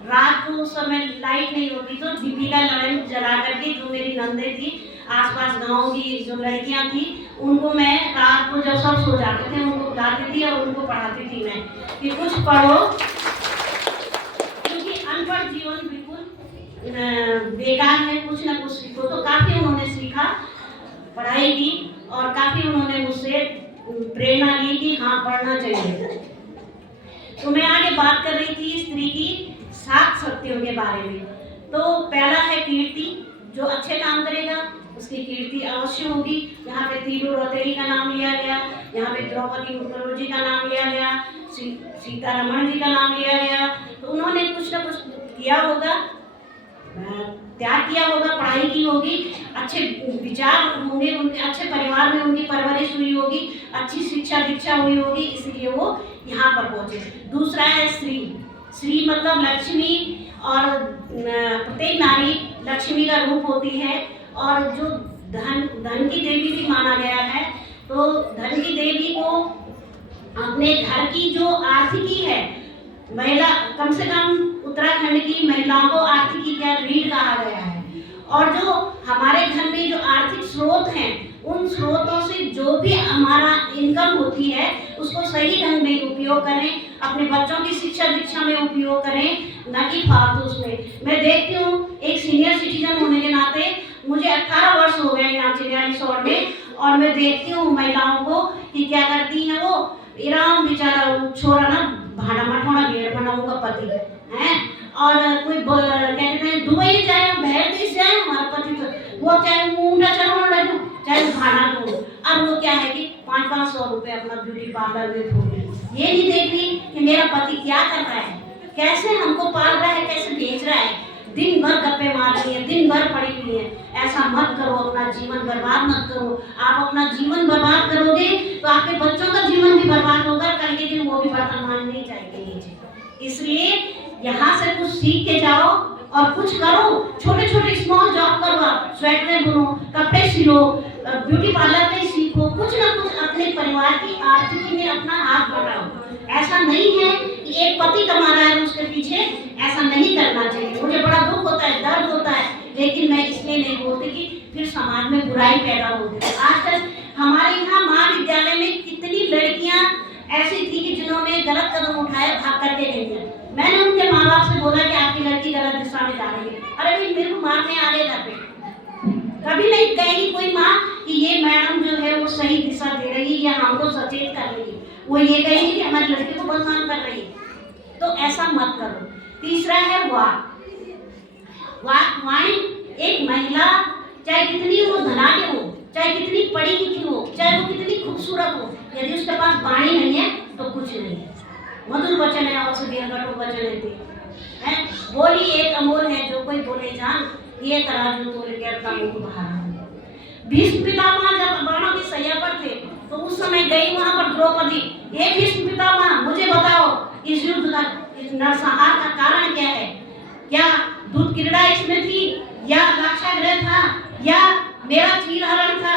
रात को, उस समय लाइट नहीं होती तो दीपी का लैंप जला करके, जो मेरी नंदे थी आसपास गांव की जो लड़कियां थी, उनको मैं रात को जब सब सो जाते थे उनको बुलाती थी और उनको पढ़ाती थी मैं कि कुछ पढ़ो, क्योंकि अनपढ़ जीवन बिल्कुल बेकार है, कुछ ना कुछ सीखो। तो काफ़ी उन्होंने सीखा, पढ़ाई की और काफ़ी उन्होंने मुझसे प्रेरणा ली कि हाँ पढ़ना चाहिए। तो मैं आगे बात कर रही थी स्त्री की 7 शक्तियों के बारे में। तो पहला है कीर्ति, जो अच्छे काम करेगा उसकी कीर्ति अवश्य होगी। यहाँ पे तीलू रौतेली का नाम लिया गया, यहाँ पे द्रौपदी मुर्मू जी का नाम लिया गया, सीतारमण जी का नाम लिया गया। तो उन्होंने कुछ ना कुछ किया होगा, त्याग किया होगा, पढ़ाई की होगी, अच्छे विचार होंगे, उनके अच्छे परिवार में उनकी परवरिश हुई होगी, अच्छी शिक्षा दीक्षा हुई होगी, इसलिए वो यहाँ पर पहुँचे। दूसरा है श्री। श्री मतलब लक्ष्मी, और प्रत्येक नारी लक्ष्मी का रूप होती है, और जो धन की देवी भी माना गया है। तो धन की देवी को अपने घर की जो आर्थिकी है, महिला, कम से कम उत्तराखंड की महिलाओं को आर्थिकी का रीढ़ कहा गया है। और जो हमारे घर में जो आर्थिक स्रोत हैं, उन स्रोतों से जो भी हमारा इनकम होती है उसको सही ढंग में उपयोग करें, अपने बच्चों की शिक्षा दीक्षा में उपयोग करें, न कि फालतू उसमें। मैं देखती हूँ एक सीनियर सिटीजन होने के नाते, मुझे 18 वर्ष हो गए यहाँ चिड़ियालीसौर में, और मैं देखती हूँ महिलाओं को कि क्या करती हैं वो, इराम बेचारा छोरा ना भाड़ा मठोड़ा भेड़ बना उनका पति है, और कोई कहते हैं दुबई जाए, बहर देश जाए, हमारा पति तो वो चाहे ऊँटा चढ़ाना लगे, चाहे भाड़ा दो। अब वो क्या है कि 500-500 रुपये अपना ब्यूटी पार्लर में फूल, ये नहीं देख रही कि मेरा पति क्या कर रहा है, कैसे हमको पाल रहा है, कैसे भेज रहा है, दिन भर गप्पे मार रही है, दिन भर पड़ी हुई है। ऐसा मत करो, अपना जीवन बर्बाद मत करो। आप अपना जीवन बर्बाद करोगे तो आपके बच्चों का जीवन भी बर्बाद होगा, कल के दिन वो भी बर्तन मांगने जाएंगे नीचे। इसलिए यहाँ से कुछ सीख के जाओ और कुछ करो, छोटे छोटे स्मॉल जॉब करो, स्वेटर बुनो, कपड़े सिलो, ब्यूटी पार्लर में सीखो, कुछ ना कुछ अपने परिवार की आर्थिकी में अपना हाथ बढ़ाओ। ऐसा नहीं है कि एक पति कमा रहा है उसके पीछे, ऐसा नहीं करना चाहिए। मुझे बड़ा दुख होता है, दर्द होता है, लेकिन मैं इसलिए नहीं बोलती कि फिर समाज में बुराई पैदा होती है। आजकल हमारे यहाँ महाविद्यालय में कितनी लड़कियाँ ऐसी थी कि जिन्होंने गलत कदम उठाया, भाग करके गई है। मैंने उनके माँ बाप से बोला कि आपकी लड़की गलत दिशा में जा रही है, अरे भाई मेरे को मारने आ गए घर पे। कभी नहीं कहेगी कोई माँ कि ये मैडम जो है वो सही दिशा दे रही है या हमको सचेत कर रही है, वो ये कहेगी कि हमारी लड़की को बदनाम कर रही है। तो ऐसा मत करो। तीसरा है वाक। वाणी, एक महिला चाहे कितनी वो धनाढ्य हो, चाहे कितनी पढ़ी लिखी हो, चाहे वो कितनी खूबसूरत हो, यदि उसके पास वाणी नहीं है तो कुछ नहीं है। मधुर वचन है औषधि कटु वचन है, बोली एक अमोल है, जो कोई बोले जान, ये तराजू तोल के अपना मुख बहारा। भीष्म पितामह जब बाणों की सैया पर थे तो उस समय गई वहां पर द्रौपदी, ये भीष्म पितामह मुझे बताओ इस युद्ध का, इस नरसंहार का कारण क्या है? क्या दूध क्रीड़ा इसमें थी, या लाक्षागृह था, या मेरा चीरहरण था?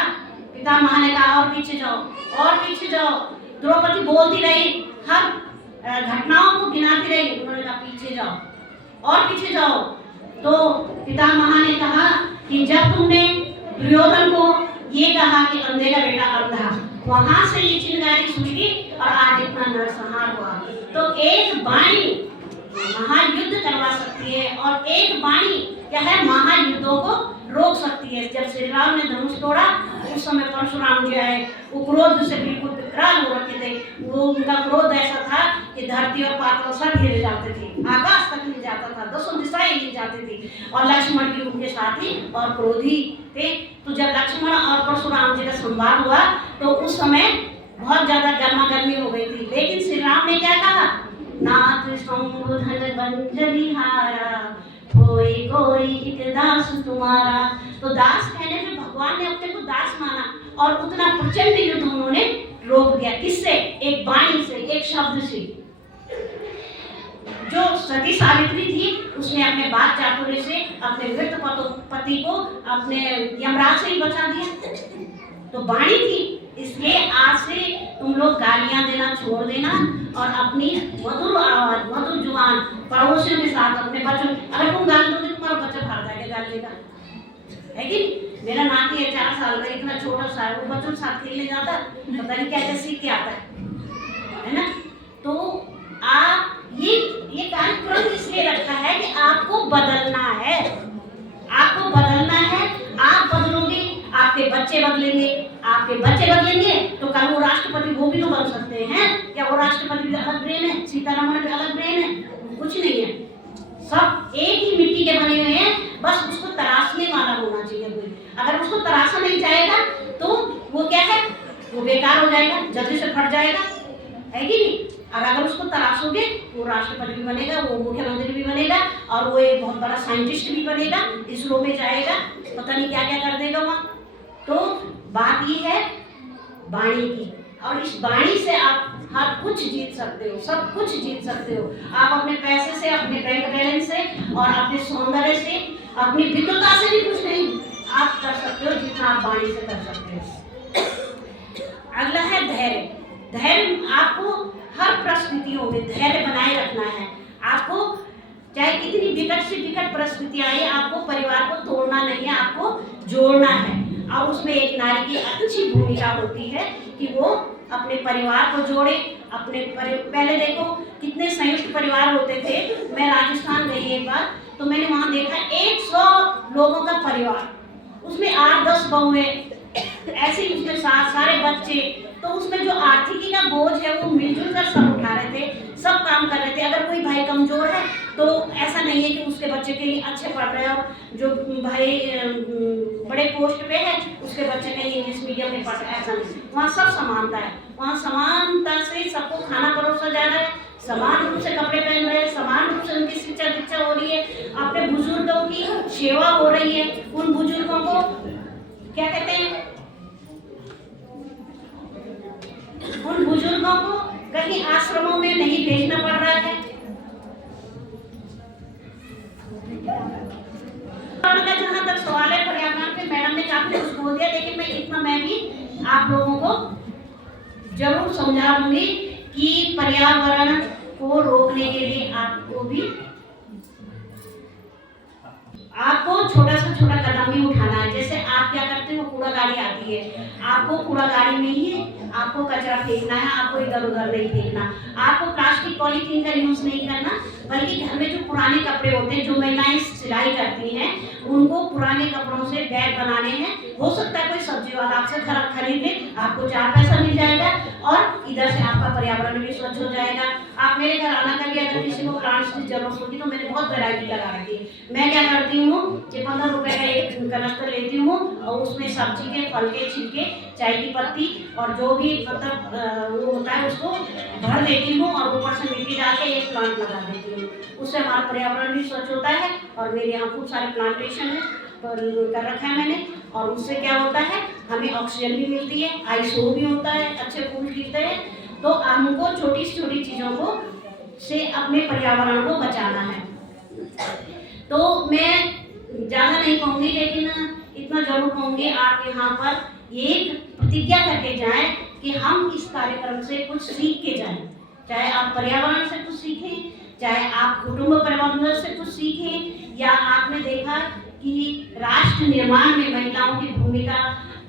पितामह ने कहा और पीछे जाओ, और पीछे जाओ। द्रौपदी बोलती रही, हर घटनाओं को गिनाती रही। उन्होंने कहा पीछे जाओ और पीछे जाओ। तो पितामह ने कहा कि जब तुमने दुर्योधन को ये कहा कि अंधे का बेटा अंधा, वहां से ये चिंगारी सुनी और आज इतना नरसंहार हुआ। तो एक वाणी महायुद्ध करवा सकती है, और एक वाणी क्या है, महायुद्धों को रोक सकती है। जब श्री राम ने धनुष तोड़ा उस समय परशुराम जो है वो क्रोध से बिल्कुल विकराल हो रखे थे। वो उनका क्रोध ऐसा था कि धरती और पाताल सब हिल जाते थे, आकाश तक हिल जाता था, 10 दिशाएं हिल जाती थी। और लक्ष्मण भी उनके साथी और क्रोधी थे। तो जब लक्ष्मण और परशुराम जी का संवाद हुआ तो उस समय बहुत ज्यादा गर्मा गर्मी हो गई थी। लेकिन श्री राम ने क्या कहा, नाथ संबुधन बंजलिहारा, कोई कोई एक दास तुम्हारा। तो दास कहने में भगवान ने अपने को दास माना, और उतना प्रचंड युद्ध उन्होंने रोक दिया। किससे? एक वाणी से, एक शब्द से। जो सती सावित्री थी उसने अपने बात चातुर्य से अपने मृत पति को अपने यमराज से ही बचा दिया। तो वाणी थी, इसलिए आज से तुम लोग गालियां देना छोड़ देना और अपनी मधुर आवाज मधुर जुबान पड़ोसियों के साथ अपने बच्चों, अगर तुम गाली दोगे तुम्हारा बच्चा भाग जाएगा गाली देगा, है कि नहीं? मेरा नाती है 4 साल का, इतना छोटा सा है, वो बच्चों के साथ खेलने जाता है, पता नहीं क्या क्या सीख के आता है ना। तो आप ये कार्यक्रम इसलिए रखा है कि आपको बदलना है, आपको बदलना है। आप बदलोगे, आपके बच्चे बदलेंगे, आपके बच्चे बदलेंगे तो कल वो राष्ट्रपति वो भी तो बन सकते हैं। क्या वो राष्ट्रपति भी अलग ब्रेन है? सीतारमण भी अलग ब्रेन है? कुछ नहीं है, सब एक ही मिट्टी के बने हुए हैं, बस उसको तराशने वाला होना चाहिए कोई। अगर उसको तराशा नहीं जाएगा तो वो क्या है, वो बेकार हो जाएगा, जल्दी से फट जाएगा, है कि नहीं? और अगर उसको तराशोगे वो राष्ट्रपति भी बनेगा, वो मुख्यमंत्री भी बनेगा और वो एक बहुत बड़ा साइंटिस्ट भी बनेगा, इसरो में जाएगा, पता नहीं क्या क्या कर देगा वहाँ। तो बात ये है वाणी की, और इस वाणी से आप हर कुछ जीत सकते हो, सब कुछ जीत सकते हो। आप अपने पैसे से, अपने बैंक बैलेंस से और अपने सौंदर्य से, अपनी विद्वता से भी कुछ नहीं आप कर सकते हो जितना आप वाणी से कर सकते हो। अगला है धैर्य। धैर्य, आपको हर परिस्थितियों में धैर्य बनाए रखना है। आपको चाहे कितनी विकट से विकट परिस्थिति आए, आपको परिवार को तोड़ना नहीं है, आपको जोड़ना है। और उसमें एक नारी की अच्छी भूमिका होती है कि वो अपने परिवार को जोड़े। अपने पहले देखो कितने संयुक्त परिवार होते थे। मैं राजस्थान गई एक बार, तो मैंने वहाँ देखा 100 लोगों का परिवार, उसमें 8-10 बहुएं, ऐसे ही उसके साथ सारे बच्चे। तो उसमें जो आर्थिकी का बोझ है वो मिलजुल कर सब उठा रहे थे, सब काम कर रहे थे। अगर कोई भाई कमजोर है तो ऐसा नहीं है कि उसके बच्चे के अच्छे पढ़ रहे हैं और जो भाई बड़े पोस्ट पे है उसके बच्चे कहीं इंग्लिश मीडियम में पढ़ रहे हैं, ऐसा नहीं। वहाँ सब समानता है, वहाँ समानता से सबको खाना परोसा जा रहा है, समान रूप से कपड़े पहन रहे हैं, समान रूप से उनकी शिक्षा दीक्षा हो रही है, अपने बुजुर्गों की सेवा हो रही है। उन बुजुर्गों को क्या कहते हैं, उन बुजुर्गों को कहीं आश्रमों में नहीं भेजना पड़ रहा है। जहाँ तक सवाल है पर्यावरण पे, मैडम ने काफी कुछ बोल दिया, लेकिन मैं इतना मैं भी आप लोगों को जरूर समझा दूंगी कि पर्यावरण को रोकने के लिए आपको छोटा सा छोटा कदम भी उठाना है। जैसे आप क्या करते हो, कूड़ा गाड़ी आती है, आपको कूड़ा गाड़ी में ही आपको कचरा फेंकना है, आपको इधर उधर नहीं फेंकना। आपको प्लास्टिक पॉलीथीन का यूज नहीं करना, बल्कि घर में जो पुराने कपड़े होते हैं, जो महिलाएं सिलाई करती हैं, उनको पुराने कपड़ों से बैग बनाने हैं। हो सकता है कोई सब्जी वाला आपसे खरीद ले, आपको 4 पैसा मिल जाएगा और इधर से आपका पर्यावरण भी स्वच्छ हो जाएगा। आप मेरे घर आना कभी अगर किसी को प्लांट्स की जरूरत होगी तो मैंने बहुत वैरायटी लगा रखी है। मैं क्या करती हूँ कि 15 रुपए का एक कनस्तर लेती हूँ और उसमें सब्जी के, फल के छिलके, चाय की पत्ती और जो भी मतलब वो होता है उसको भर देती हूँ और ऊपर से मिट्टी डाल के एक प्लांट लगा देती हूँ। उससे हमारा पर्यावरण भी स्वच्छ होता है और मेरे यहाँ खूब सारे प्लांटेशन है कर रखा है मैंने। और उससे क्या होता है, हमें ऑक्सीजन भी मिलती है, आईसो भी होता है, अच्छे फूल खिलते हैं। तो हमको छोटी से छोटी चीज़ों को से अपने पर्यावरण को बचाना है। तो मैं ज़्यादा नहीं कहूँगी, लेकिन इतना जरूर कहूँगी, आप यहाँ पर एक प्रतिज्ञा करके जाएं कि हम इस कार्यक्रम से कुछ सीख के जाएं। चाहे आप पर्यावरण से कुछ सीखें, चाहे आप कुटुंब प्रबंधन से कुछ सीखें, या आपने देखा कि राष्ट्र निर्माण में महिलाओं की भूमिका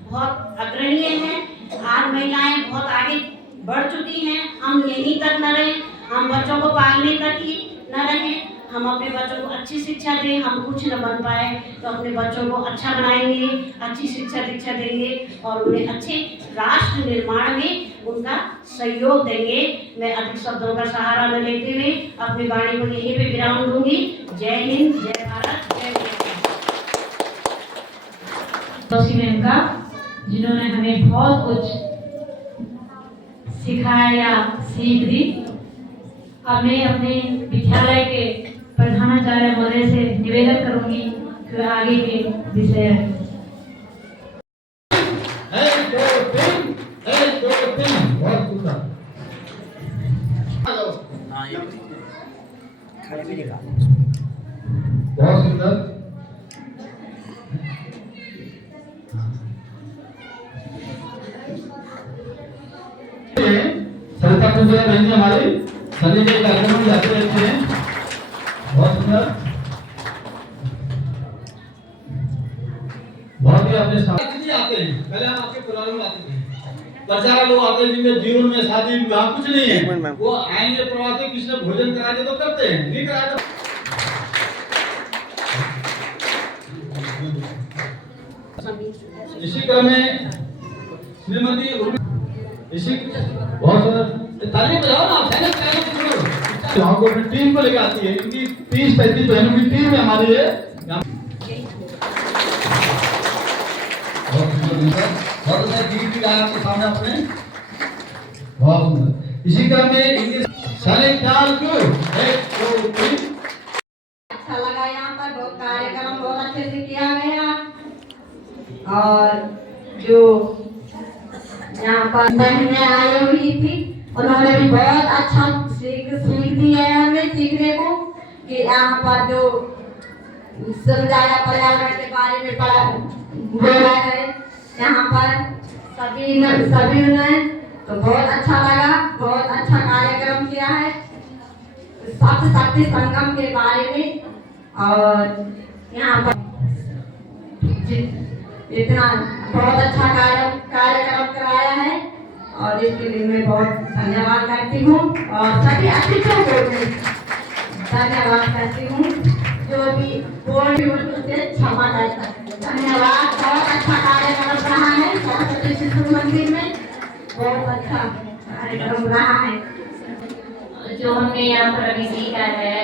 बहुत अग्रणीय है। आज महिलाएं बहुत आगे बढ़ चुकी हैं। हम यहीं तक न रहें, हम बच्चों को पालने तक ही न रहें, हम अपने बच्चों को अच्छी शिक्षा दें। हम कुछ न बन पाए तो अपने बच्चों को अच्छा बनाएंगे, अच्छी शिक्षा दीक्षा देंगे और उन्हें अच्छे राष्ट्र निर्माण में उनका सहयोग देंगे। मैं अधिक शब्दों का सहारा न लेते हुए अपनी वाणी को यहीं पे विराम दूंगी। जय हिंद, जय भारत, जय मैम का, जिन्होंने हमें बहुत कुछ सिखाया, सीख दी। अब मैं अपने विद्यालय के प्रधानाचार्य महोदय से निवेदन करूंगी कि आगे के विषय बहुत सुंदर। सरिता कुंजरा बहन जी हमारी संजय के कार्यक्रम में जाते रहते हैं। बहुत सुंदर, बहुत ही अपने साथ आते हैं। पहले हम आपके परिवार में आते थे, बेचारा लोग आते हैं जिनके जीवन में शादी विवाह कुछ नहीं है, वो आएंगे परिवार से, किसी ने भोजन कराए तो करते हैं, नहीं कराए तो इसी क्रम में श्रीमती इसी बहुत ताली बजाओ ना आप। यहाँ को अपनी टीम को लेकर आती है, इनकी 30-35 बहनों की टीम है हमारी है। बहुत अच्छा गीत भी गाया आपके सामने अपने, बहुत सुंदर। इसी क्रम में इंग्लिश सारे ख्याल को 1 2 3। अच्छा लगा, यहाँ पर बहुत कार्यक्रम बहुत अच्छे से किया गया। और जो यहाँ पर बहनें आई हुई थी, उन्होंने भी बहुत अच्छा सीख दी है हमें सीखने को, कि यहाँ पर जो समझाया पर्यावरण के बारे में पढ़ा बोला है यहाँ पर सभी ने, तो बहुत अच्छा लगा, बहुत अच्छा कार्यक्रम किया है सप्त शक्ति संगम के बारे में। और यहाँ पर इतना बहुत अच्छा कार्यक्रम कराया है, और इसके लिए मैं बहुत धन्यवाद करती हूँ, और सभी अतिथियों को धन्यवाद करती हूँ, जो भी बोल से क्षमा करता है। धन्यवाद। बहुत अच्छा कार्यक्रम रहा है सरस्वती शिशु मंदिर में, बहुत अच्छा कार्यक्रम रहा है। जो हमने यहाँ पर अभी सीखा है,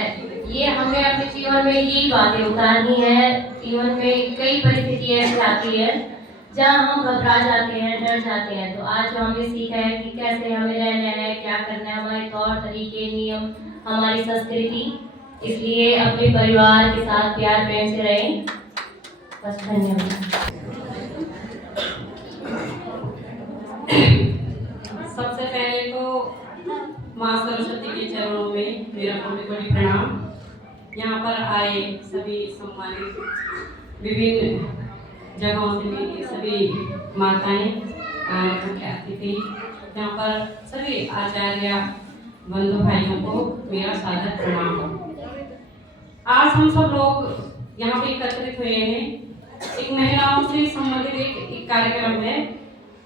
ये हमें अपने जीवन में यही बातें उतारनी है। जीवन में कई परिस्थितियाँ ऐसी आती है जहाँ हम घबरा जाते हैं, डर जाते हैं, तो आज जो हमने सीखा है कि कैसे हमें रहना है, क्या करना है, हमारे तौर तरीके, नियम, हमारी संस्कृति, इसलिए अपने परिवार के साथ प्यार प्रेम से रहें। बस धन्यवाद। सबसे पहले तो माँ सरस्वती के चरणों में मेरा कोटि प्रणाम। यहाँ पर आए सभी सम्मानित विभिन्न जगहों से मिली सभी माताएं, मुख्य अतिथि, यहाँ पर सभी आचार्य बंधु भाइयों को मेरा सादर प्रणाम हो। आज हम सब लोग यहाँ पे एकत्रित हुए हैं, एक महिलाओं से संबंधित एक कार्यक्रम है।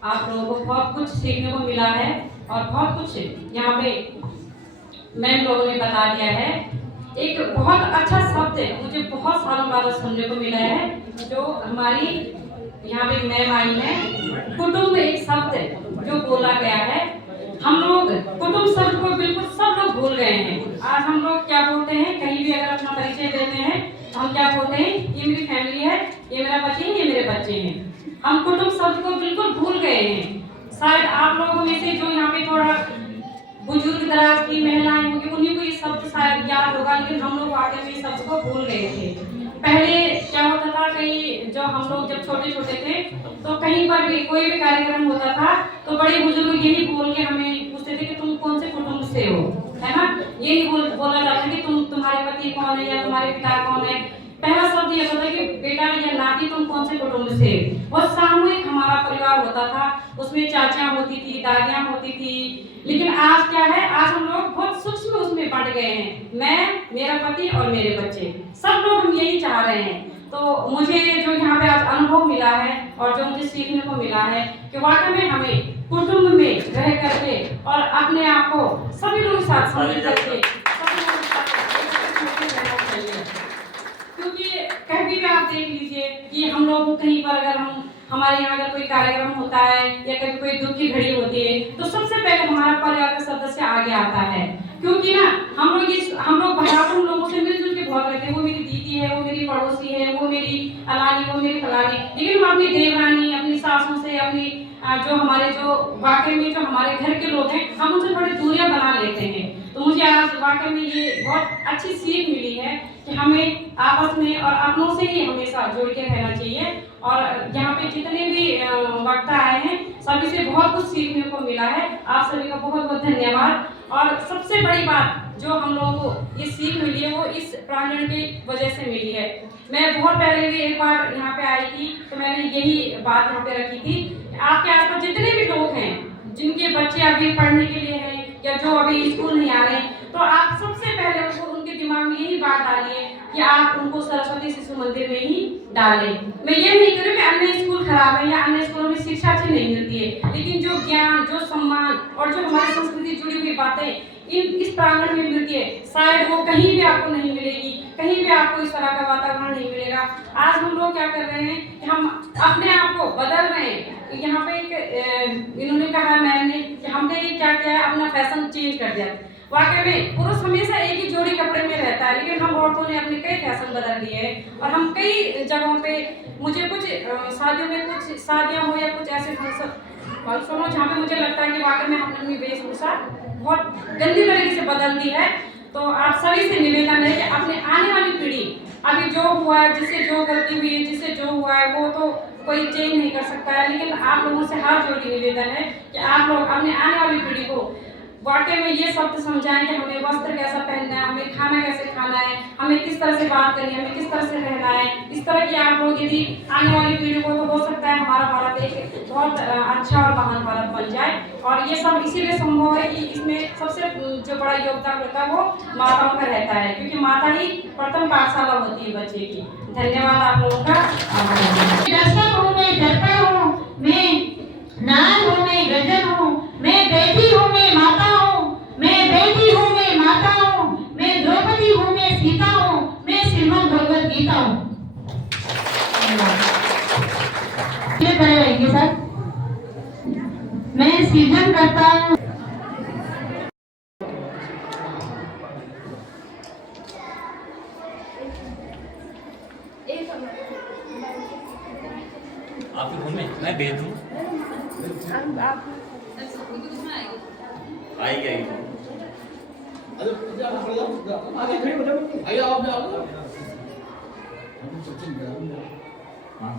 आप लोगों को बहुत कुछ सीखने को मिला है, और बहुत कुछ यहाँ पे मैम लोगों ने बता दिया है। एक बहुत अच्छा शब्द मुझे बहुत सालों बाद सुनने को मिला है, जो हमारी यहाँ पे मैम आई है, कुटुंब एक शब्द जो बोला गया है। हम लोग कुटुंब शब्द को बिल्कुल सब लोग भूल गए हैं। आज हम लोग क्या बोलते हैं, कहीं भी अगर अपना परिचय देते हैं तो हम क्या बोलते हैं, ये मेरी फैमिली है, ये मेरा बच्चे है, ये मेरे बच्चे हैं। हम कुटुंब शब्द को बिल्कुल भूल गए हैं। शायद आप लोगों में से जो यहाँ पे थोड़ा बुजुर्ग दराज की महिलाएं होंगी, उन्हीं को ये शब्द शायद याद होगा, लेकिन हम लोग वाकई में इस शब्द को भूल गए थे। पहले क्या होता था, कहीं जो हम लोग जब छोटे छोटे थे तो कहीं पर भी कोई भी कार्यक्रम होता था तो बड़े बुजुर्ग यही बोल के हमें पूछते थे कि तुम कौन से कुटुंब से हो, है ना। यही बोला जाता है कि तुम्हारे पति कौन है या तुम्हारे पिता कौन है। पहला शब्द ये होता है कि बेटा या नाती तुम कौन से कुटुंब से। बहुत सामूहिक हमारा परिवार होता था, उसमें चाचियां होती थी, दादियां होती थी। लेकिन आज क्या है, आज हम लोग बहुत सूक्ष्म उसमें बढ़ गए हैं। मैं, मेरा पति और मेरे बच्चे, सब लोग हम यही चाह रहे हैं। तो मुझे जो यहाँ पे आज अनुभव मिला है और जो मुझे सीखने को मिला है कि वाकई में हमें कुटुंब में रह करके और अपने आप को सभी लोग साथ समझ करके क्योंकि कभी भी आप देख लीजिए कि हम लोग कहीं पर अगर हमारे यहाँ अगर कोई कार्यक्रम होता है या कभी कोई दुख की घड़ी होती है तो सबसे पहले हमारा परिवार का सदस्य आगे आता है। क्योंकि ना हम लोग बराबर लोगों से मिलजुल के बहुत रहते हैं। वो मेरी दीदी है, वो मेरी पड़ोसी है, वो मेरी अलानी, वो मेरी फलानी। लेकिन हम अपनी देवरानी, अपनी सासों से, अपनी जो हमारे जो वाकई में जो हमारे घर के लोग हैं, हम उनसे थोड़ी दूरियां बना लेते हैं। तो मुझे आज वाकई में ये बहुत अच्छी सीख मिली है कि हमें आपस में और अपनों से ही हमेशा जुड़ के रहना चाहिए। और यहाँ पे जितने भी वक्ता आए हैं सभी से बहुत कुछ सीखने को मिला है। आप सभी का बहुत बहुत धन्यवाद। और सबसे बड़ी बात जो हम लोगों को ये सीख मिली है वो इस प्रांगण की वजह से मिली है। मैं बहुत पहले भी एक बार यहाँ पे आई थी तो मैंने यही बात यहाँ पे रखी थी, आपके आसपास जितने भी लोग हैं जिनके बच्चे अभी पढ़ने के लिए हैं या जो अभी स्कूल नहीं आ रहे हैं, तो आप सबसे पहले उनके दिमाग में यही बात डालिए कि आप उनको सरस्वती शिशु मंदिर में ही डालें। मैं ये नहीं कह रही कि अन्य स्कूल खराब है या अन्य स्कूलों में शिक्षा अच्छी नहीं मिलती है, लेकिन जो ज्ञान, जो सम्मान और जो हमारी संस्कृति जुड़ी हुई बातें इस प्रांगण में मिलती है, शायद वो कहीं भी आपको नहीं मिलेगी, कहीं भी आपको इस तरह का वातावरण नहीं मिलेगा। आज हम लोग क्या कर रहे हैं कि हम अपने आप को बदल रहे हैं। यहाँ पे एक इन्होंने कहा मैंने कि हमने ये क्या किया है, अपना फैशन चेंज कर दिया। वाकई में पुरुष हमेशा एक ही जोड़ी कपड़े में रहता है, लेकिन हम औरतों ने अपने कई फैशन बदल लिए हैं और हम कई जगहों पे, मुझे कुछ शादियों में कुछ शादियाँ हो या कुछ ऐसे फंक्शन हो जहाँ पे मुझे लगता है कि वाकई में हमने अपनी वेशभूषा बहुत गंदी तरीके से बदल दी है। तो आप सभी से निवेदन है कि अपने आने वाली पीढ़ी, अभी जो हुआ है, जिससे जो गलती हुई है, जिससे जो हुआ है वो तो कोई चेंज नहीं कर सकता है, लेकिन आप लोगों से हाथ जोड़ के निवेदन है कि आप लोग अपने आने वाली पीढ़ी को वाकई में ये शब्द समझाएं कि हमें वस्त्र कैसा पहनना है, हमें खाना कैसे खाना है, हमें किस तरह से बात करनी है, हमें किस तरह से रहना है। इस तरह की आप लोग यदि आने वाली पीढ़ी को, तो हो सकता है हमारा भारत एक बहुत अच्छा और महान भारत बन जाए। और ये सब इसीलिए संभव है कि इसमें सबसे जो बड़ा योगदान होता है वो माताओं का रहता है, क्योंकि माता ही प्रथम पाठशाला होती है बच्चे की। धन्यवाद आप लोगों का। दर्शक हूँ मैं, दर्पण हूँ मैं, नाद हूँ मैं, गजल हूँ मैं, बेटी हूँ मैं, माता हूँ मैं, बेटी हूँ मैं, माता हूँ मैं, द्रौपदी हूँ मैं, सीता हूँ मैं, श्रीमद् भगवद गीता हूँ। ये खड़े रहेंगे सर। मैं सृजन करता हूँ। आपके फोन में मैं भेज दूँ, आएगी आएगी। आगे खड़े हो जाओ, आइए आप। हाँ